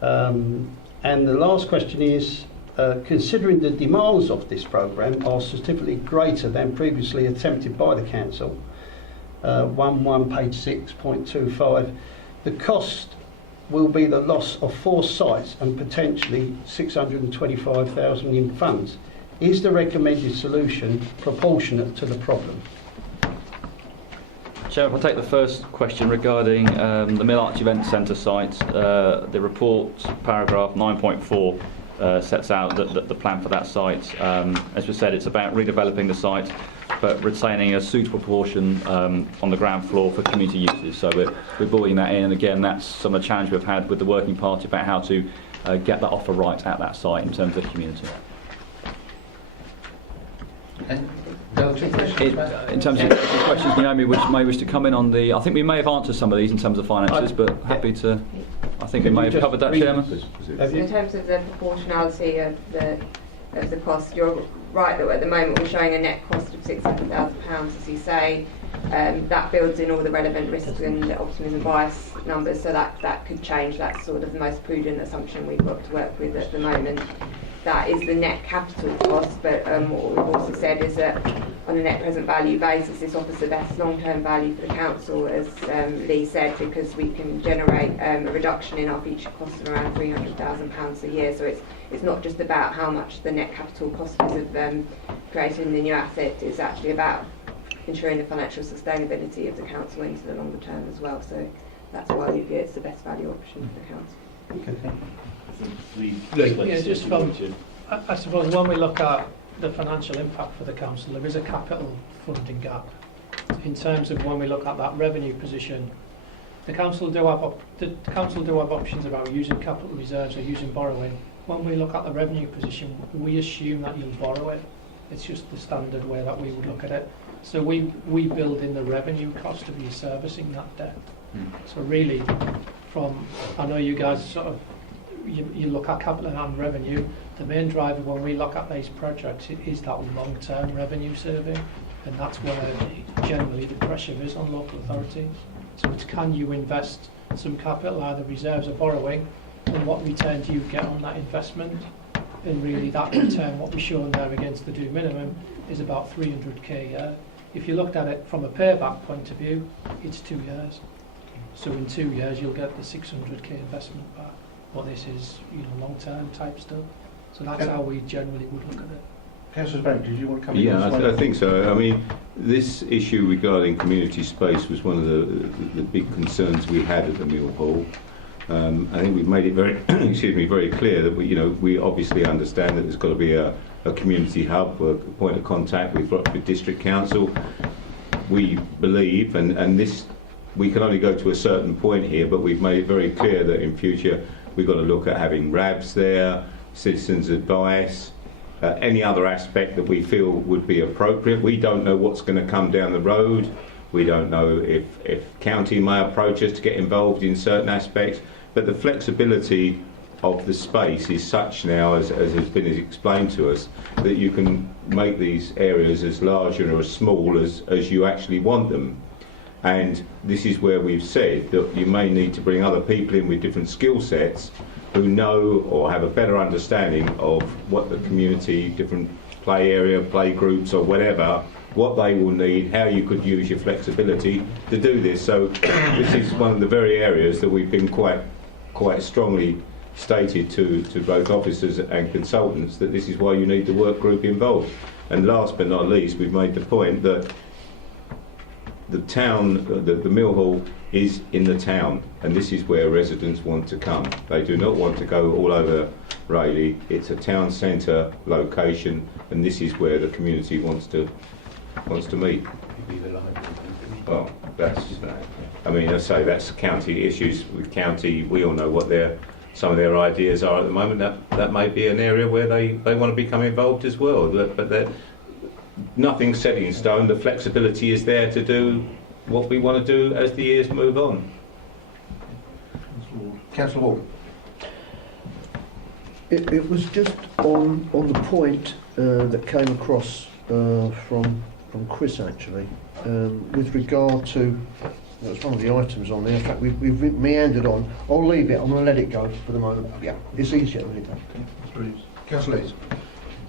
and the last question is, considering the demands of this programme are statistically greater than previously attempted by the Council, 1 page 6.25, the cost will be the loss of 4 sites and potentially 625,000 in funds. Is the recommended solution proportionate to the problem? Chair, if I take the first question regarding the Mill Arch Event Centre site, the report, paragraph 9.4, sets out the plan for that site. As we said, it's about redeveloping the site, but retaining a suitable proportion on the ground floor for community uses. So we're building that in, and again, that's some of the challenge we've had with the working party about how to get that offer right at that site in terms of the community. And in terms of questions, Naomi may wish to come in on the... I think we may have answered some of these in terms of finances, but happy to... I think we may have covered that, Chairman. In terms of the proportionality of the cost, you're right that at the moment we're showing a net cost of £600,000, as you say. That builds in all the relevant risks and the optimism bias numbers, so that could change. That's sort of the most prudent assumption we've got to work with at the moment. That is the net capital cost, but what we've also said is that on a net present value basis, this offers the best long-term value for the council, as Lee said, because we can generate a reduction in our future costs of around £300,000 a year. So it's not just about how much the net capital cost is of creating the new asset. It's actually about ensuring the financial sustainability of the council into the longer term as well. So that's why we feel it's the best value option for the council. Okay. Yeah, just from, I suppose when we look at the financial impact for the council, there is a capital funding gap. In terms of when we look at that revenue position, the council do have options about using capital reserves or using borrowing when we look at the revenue position, we assume that you'll borrow it. It's just the standard way that we would look at it. So we build in the revenue cost of you servicing that debt. So really, I know you guys sort of, you look at capital and revenue, the main driver when we look at these projects is that long-term revenue survey, and that's where generally the pressure is on local authorities. So it's, can you invest some capital, either reserves or borrowing, and what return do you get on that investment? And really that return, what we're showing there against the due minimum, is about 300k a year. If you looked at it from a payback point of view, it's 2 years. So in 2 years you'll get the 600k investment back. But this is, long-term type stuff. So that's how we generally would look at it. Councillor Barrett, did you want to come in? Yeah, I think so. I mean, this issue regarding community space was one of the big concerns we had at the Mill Hall. I think we've made it very, very clear that we obviously understand that there's got to be a community hub, a point of contact with Rochford District Council. We believe, and this, we can only go to a certain point here, but we've made it very clear that in future we've got to look at having RABs there, citizens' advice, any other aspect that we feel would be appropriate. We don't know what's going to come down the road. We don't know if county may approach us to get involved in certain aspects, but the flexibility of the space is such now, as has been explained to us, that you can make these areas as large or as small as you actually want them. And this is where we've said that you may need to bring other people in with different skill sets who know or have a better understanding of what the community, different play area, play groups or whatever, what they will need, how you could use your flexibility to do this. So this is one of the very areas that we've been quite strongly stated to both officers and consultants that this is why you need the work group involved. And last but not least, we've made the point that the town, the Mill Hall is in the town, and this is where residents want to come. They do not want to go all over Rayleigh. It's a town centre location, and this is where the community wants to meet. Well, I say that's county issues with county. We all know what some of their ideas are at the moment. That may be an area where they want to become involved as well. But nothing's set in stone. The flexibility is there to do what we want to do as the years move on. Councillor Ward. It was just on the point that came across from Chris actually, with regard to, that's one of the items on there. In fact, we've meandered on. I'll leave it. I'm going to let it go for the moment. Yeah, it's easier to leave it. Councillor Lees.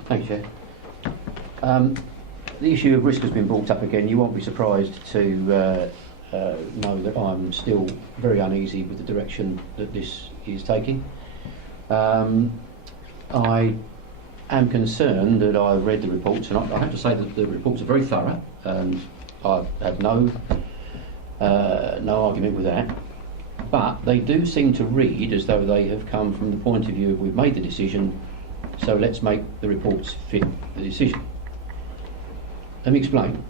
Thank you, Chair. The issue of risk has been brought up again. You won't be surprised to know that I'm still very uneasy with the direction that this is taking. I am concerned that I've read the reports, and I have to say that the reports are very thorough. I've had no argument with that, but they do seem to read as though they have come from the point of view of we've made the decision, so let's make the reports fit the decision. Let me explain.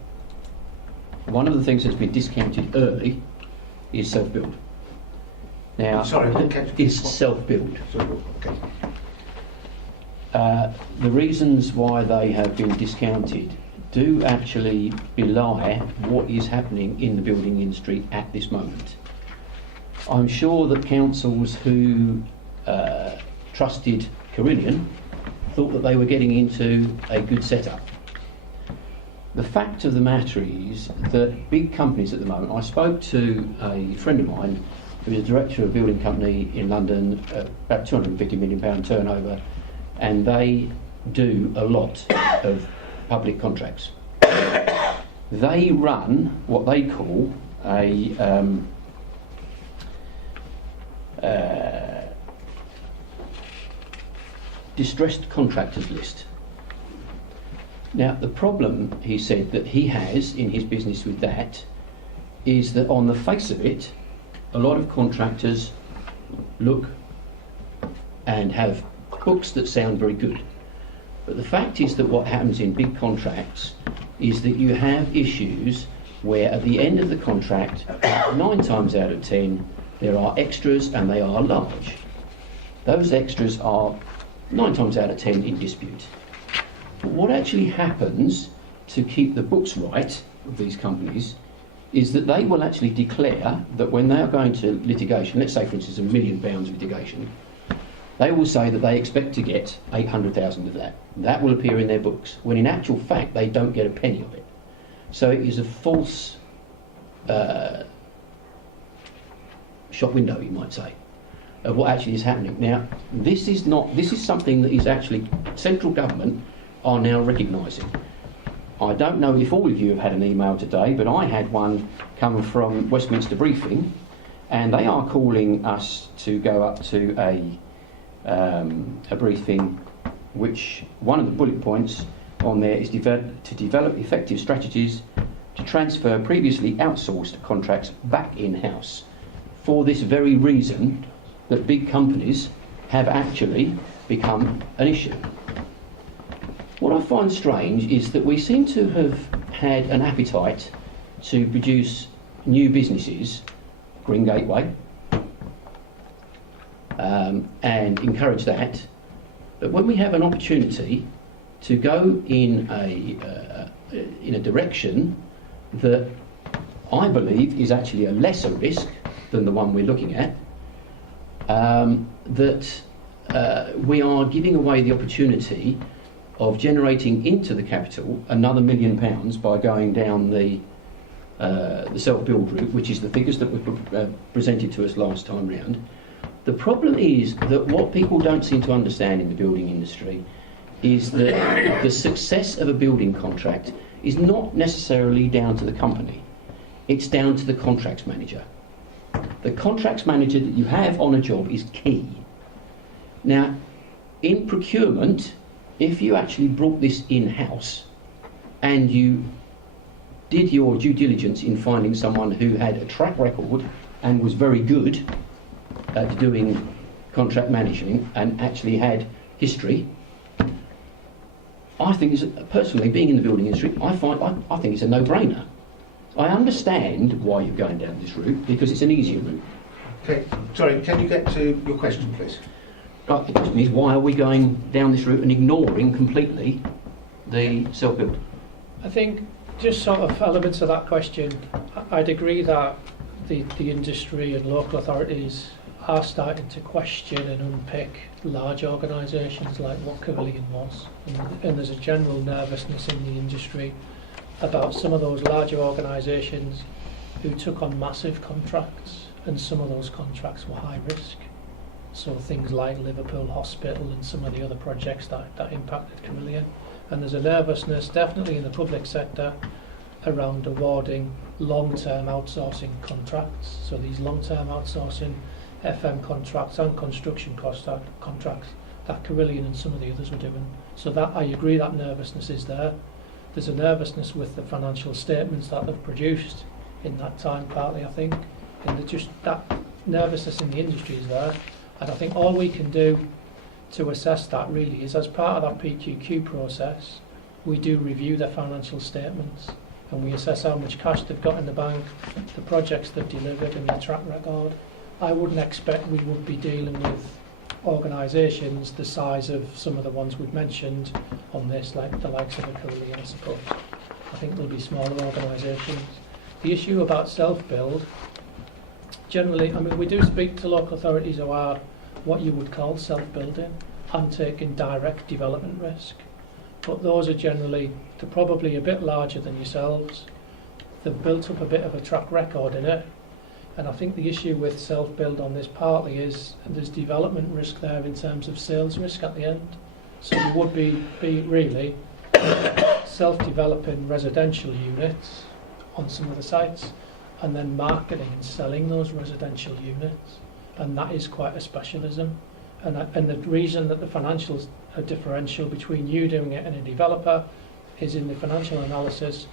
One of the things that's been discounted early is self-build. Now, is self-build. Okay. The reasons why they have been discounted do actually belie what is happening in the building industry at this moment. I'm sure that councils who trusted Carillion thought that they were getting into a good setup. The fact of the matter is that big companies at the moment, I spoke to a friend of mine who's a director of a building company in London, about £250 million turnover, and they do a lot of public contracts. They run what they call a distressed contractors list. Now, the problem, he said, that he has in his business with that is that on the face of it, a lot of contractors look and have books that sound very good. But the fact is that what happens in big contracts is that you have issues where at the end of the contract, 9 times out of 10, there are extras and they are large. Those extras are 9 times out of 10 in dispute. But what actually happens to keep the books right of these companies is that they will actually declare that when they are going to litigation, let's say for instance £1 million litigation, they will say that they expect to get 800,000 of that. That will appear in their books, when in actual fact they don't get a penny of it. So it is a false shop window, you might say, of what actually is happening. Now, this is something that is actually central government are now recognising. I don't know if all of you have had an email today, but I had one coming from Westminster Briefing, and they are calling us to go up to a briefing, which one of the bullet points on there is to develop effective strategies to transfer previously outsourced contracts back in-house, for this very reason that big companies have actually become an issue. What I find strange is that we seem to have had an appetite to produce new businesses, Green Gateway, and encourage that. But when we have an opportunity to go in a direction that I believe is actually a lesser risk than the one we're looking at, we are giving away the opportunity of generating into the capital another £1 million by going down the self-build route, which is the figures that were presented to us last time round. The problem is that what people don't seem to understand in the building industry is that the success of a building contract is not necessarily down to the company. It's down to the contracts manager. The contracts manager that you have on a job is key. Now, in procurement, if you actually brought this in-house and you did your due diligence in finding someone who had a track record and was very good at doing contract management and actually had history, I think, personally, being in the building industry, I think it's a no-brainer. I understand why you're going down this route, because it's an easier route. Okay, sorry, can you get to your question, please? Right, the question is, why are we going down this route and ignoring completely the self-build? I think just sort of elements of that question, I'd agree that the industry and local authorities are starting to question and unpick large organisations like what Carillion was, and there's a general nervousness in the industry about some of those larger organisations who took on massive contracts, and some of those contracts were high risk. So things like Liverpool Hospital and some of the other projects that impacted Carillion. And there's a nervousness definitely in the public sector around awarding long-term outsourcing contracts. So these long-term outsourcing FM contracts and construction contracts that Carillion and some of the others were doing. So that, I agree, that nervousness is there. There's a nervousness with the financial statements that they've produced in that time, partly, I think. And just that nervousness in the industry is there. And I think all we can do to assess that really is, as part of that PQQ process, we do review their financial statements and we assess how much cash they've got in the bank, the projects they've delivered and their track record. I wouldn't expect we would be dealing with organisations the size of some of the ones we've mentioned on this, like the likes of a Carillion, I suppose. I think there'll be smaller organisations. The issue about self-build, generally, I mean, we do speak to local authorities who are what you would call self-building and taking direct development risk. But those are generally, they're probably a bit larger than yourselves. They've built up a bit of a track record in it. And I think the issue with self-build on this partly is there's development risk there in terms of sales risk at the end. So you would be really self-developing residential units on some of the sites and then marketing and selling those residential units. And that is quite a specialism. And the reason that the financials are differential between you doing it and a developer is in the financial analysis.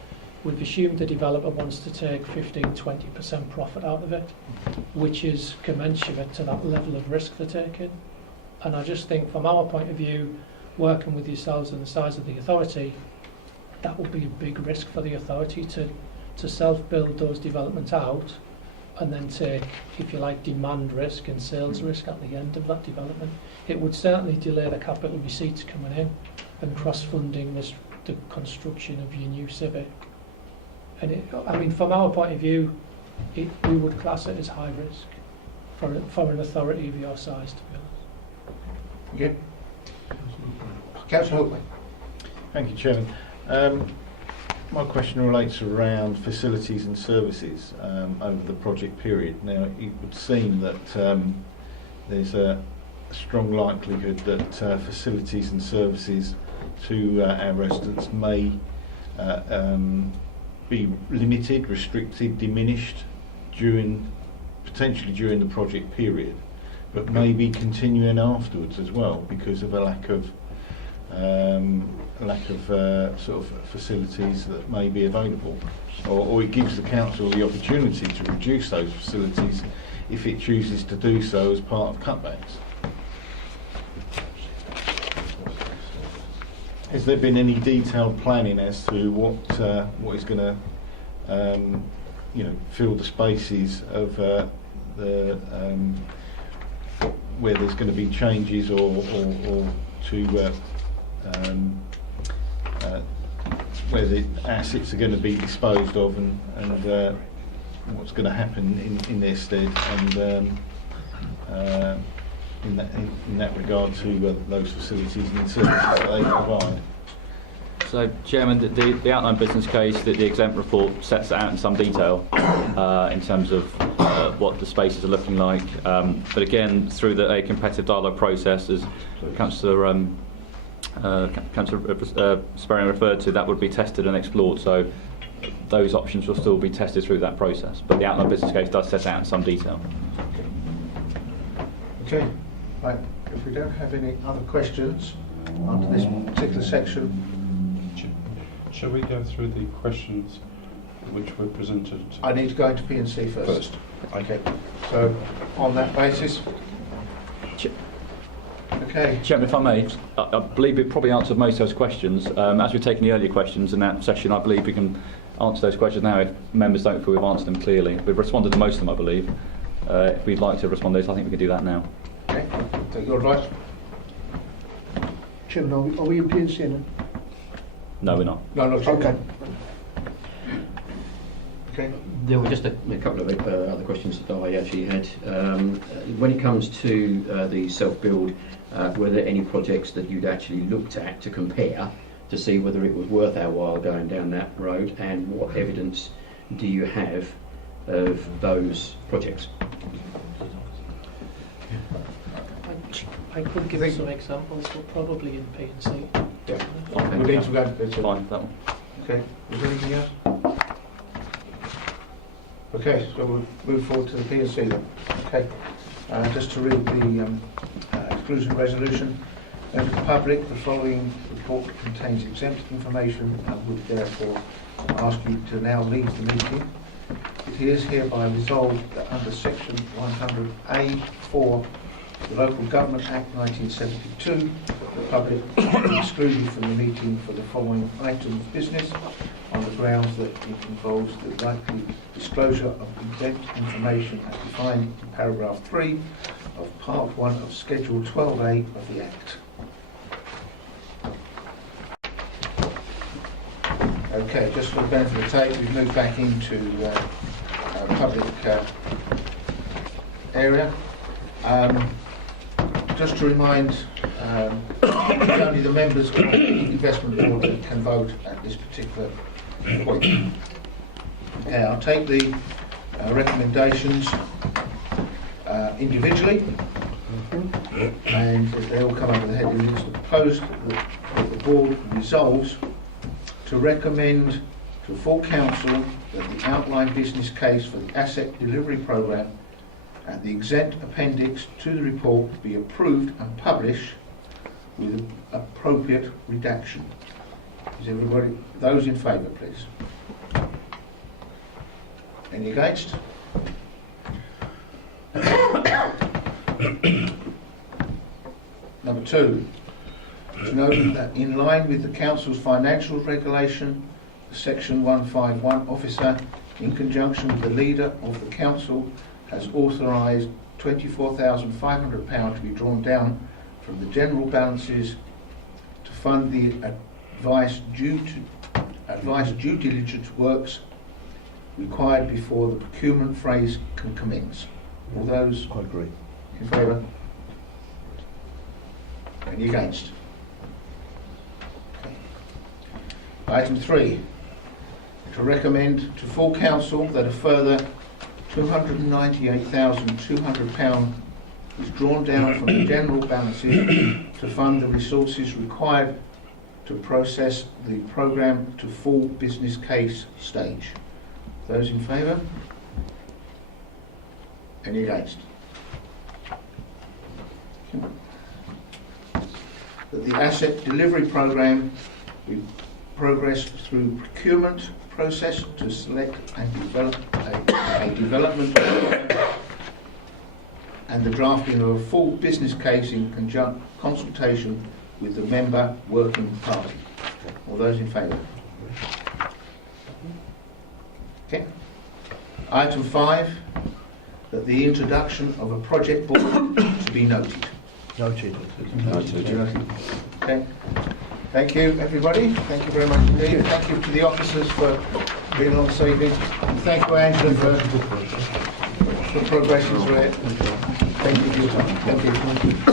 We've assumed the developer wants to take 15-20% profit out of it, which is commensurate to that level of risk they're taking. And I just think from our point of view, working with yourselves and the size of the authority, that would be a big risk for the authority to self-build those developments out and then take, if you like, demand risk and sales risk at the end of that development. It would certainly delay the capital receipts coming in and cross-funding the construction of your new civic. And it, I mean, from our point of view, we would class it as high risk for an authority of your size, to be honest. Yeah. Councillor Hookley. Thank you, Chairman. My question relates around facilities and services over the project period. Now, it would seem that there's a strong likelihood that facilities and services to our residents may be limited, restricted, diminished potentially during the project period, but maybe continuing afterwards as well because of a lack of sort of facilities that may be available, or it gives the council the opportunity to reduce those facilities if it chooses to do so as part of cutbacks. Has there been any detailed planning as to what is going to fill the spaces of where there's going to be changes or to where the assets are going to be disposed of and what's going to happen in their stead, and in that regard to those facilities and services that they provide. So, Chairman, the outline business case, the exempt report sets that out in some detail in terms of what the spaces are looking like. But again, through a competitive dialogue process, as Councillor Sperring referred to, that would be tested and explored. So those options will still be tested through that process. But the outline business case does set out in some detail. Okay. Right. If we don't have any other questions under this particular section, shall we go through the questions which were presented? I need to go into P&C first. Okay. So on that basis. Okay. Chairman, if I may, I believe we've probably answered most of those questions. As we've taken the earlier questions in that session, I believe we can answer those questions now if members don't feel we've answered them clearly. We've responded to most of them, I believe. If we'd like to respond to those, I think we can do that now. Okay. Take your advice. Chairman, are we in P&C now? No, we're not. No, not okay. Okay. There were just a couple of other questions that I actually had. When it comes to the self-build, were there any projects that you'd actually looked at to compare to see whether it was worth our while going down that road, and what evidence do you have of those projects? I could give some examples, but probably in P&C. Yeah. Okay. We need to go to Fine, that one. Okay. Is there anything else? Okay, so we'll move forward to the P&C then. Okay. Just to read the exclusion resolution. To the public, the following report contains exempt information and would therefore ask you to now leave the meeting. It is hereby resolved that under section 100A(4) the Local Government Act 1972, the public will be excluded from the meeting for the following item of business on the grounds that it involves the likely disclosure of exempt information as defined in paragraph 3 of part 1 of Schedule 12A of the Act. Okay, just for the benefit of the tape, we've moved back into public area. Just to remind, only the members of the investment board that can vote at this particular point. Okay, I'll take the recommendations individually, and they all come under the heading. It's proposed that the board resolves to recommend to full council that the outline business case for the asset delivery programme and the exempt appendix to the report be approved and published with appropriate redaction. Is everybody, those in favour, please? Any against? Number 2, to note that in line with the council's financial regulation, the section 151 officer in conjunction with the leader of the council, has authorised £24,500 to be drawn down from the general balances to fund the advice due diligence works required before the procurement phase can commence. All those I agree. in favour? Any against? Okay. Item 3, to recommend to full council that a further £298,200 is drawn down from the general balances to fund the resources required to process the programme to full business case stage. Those in favour? Any against? That the asset delivery programme we progress through procurement process to select and develop a development and the drafting of a full business case in consultation with the member working party. All those in favour? Okay. Item 5, that the introduction of a project board to be noted. Noted. Okay. Thank you, everybody. Thank you very much indeed. Thank you to the officers for being on this evening. And thank you, Angela, for progressing through it. Thank you for your time. Thank you.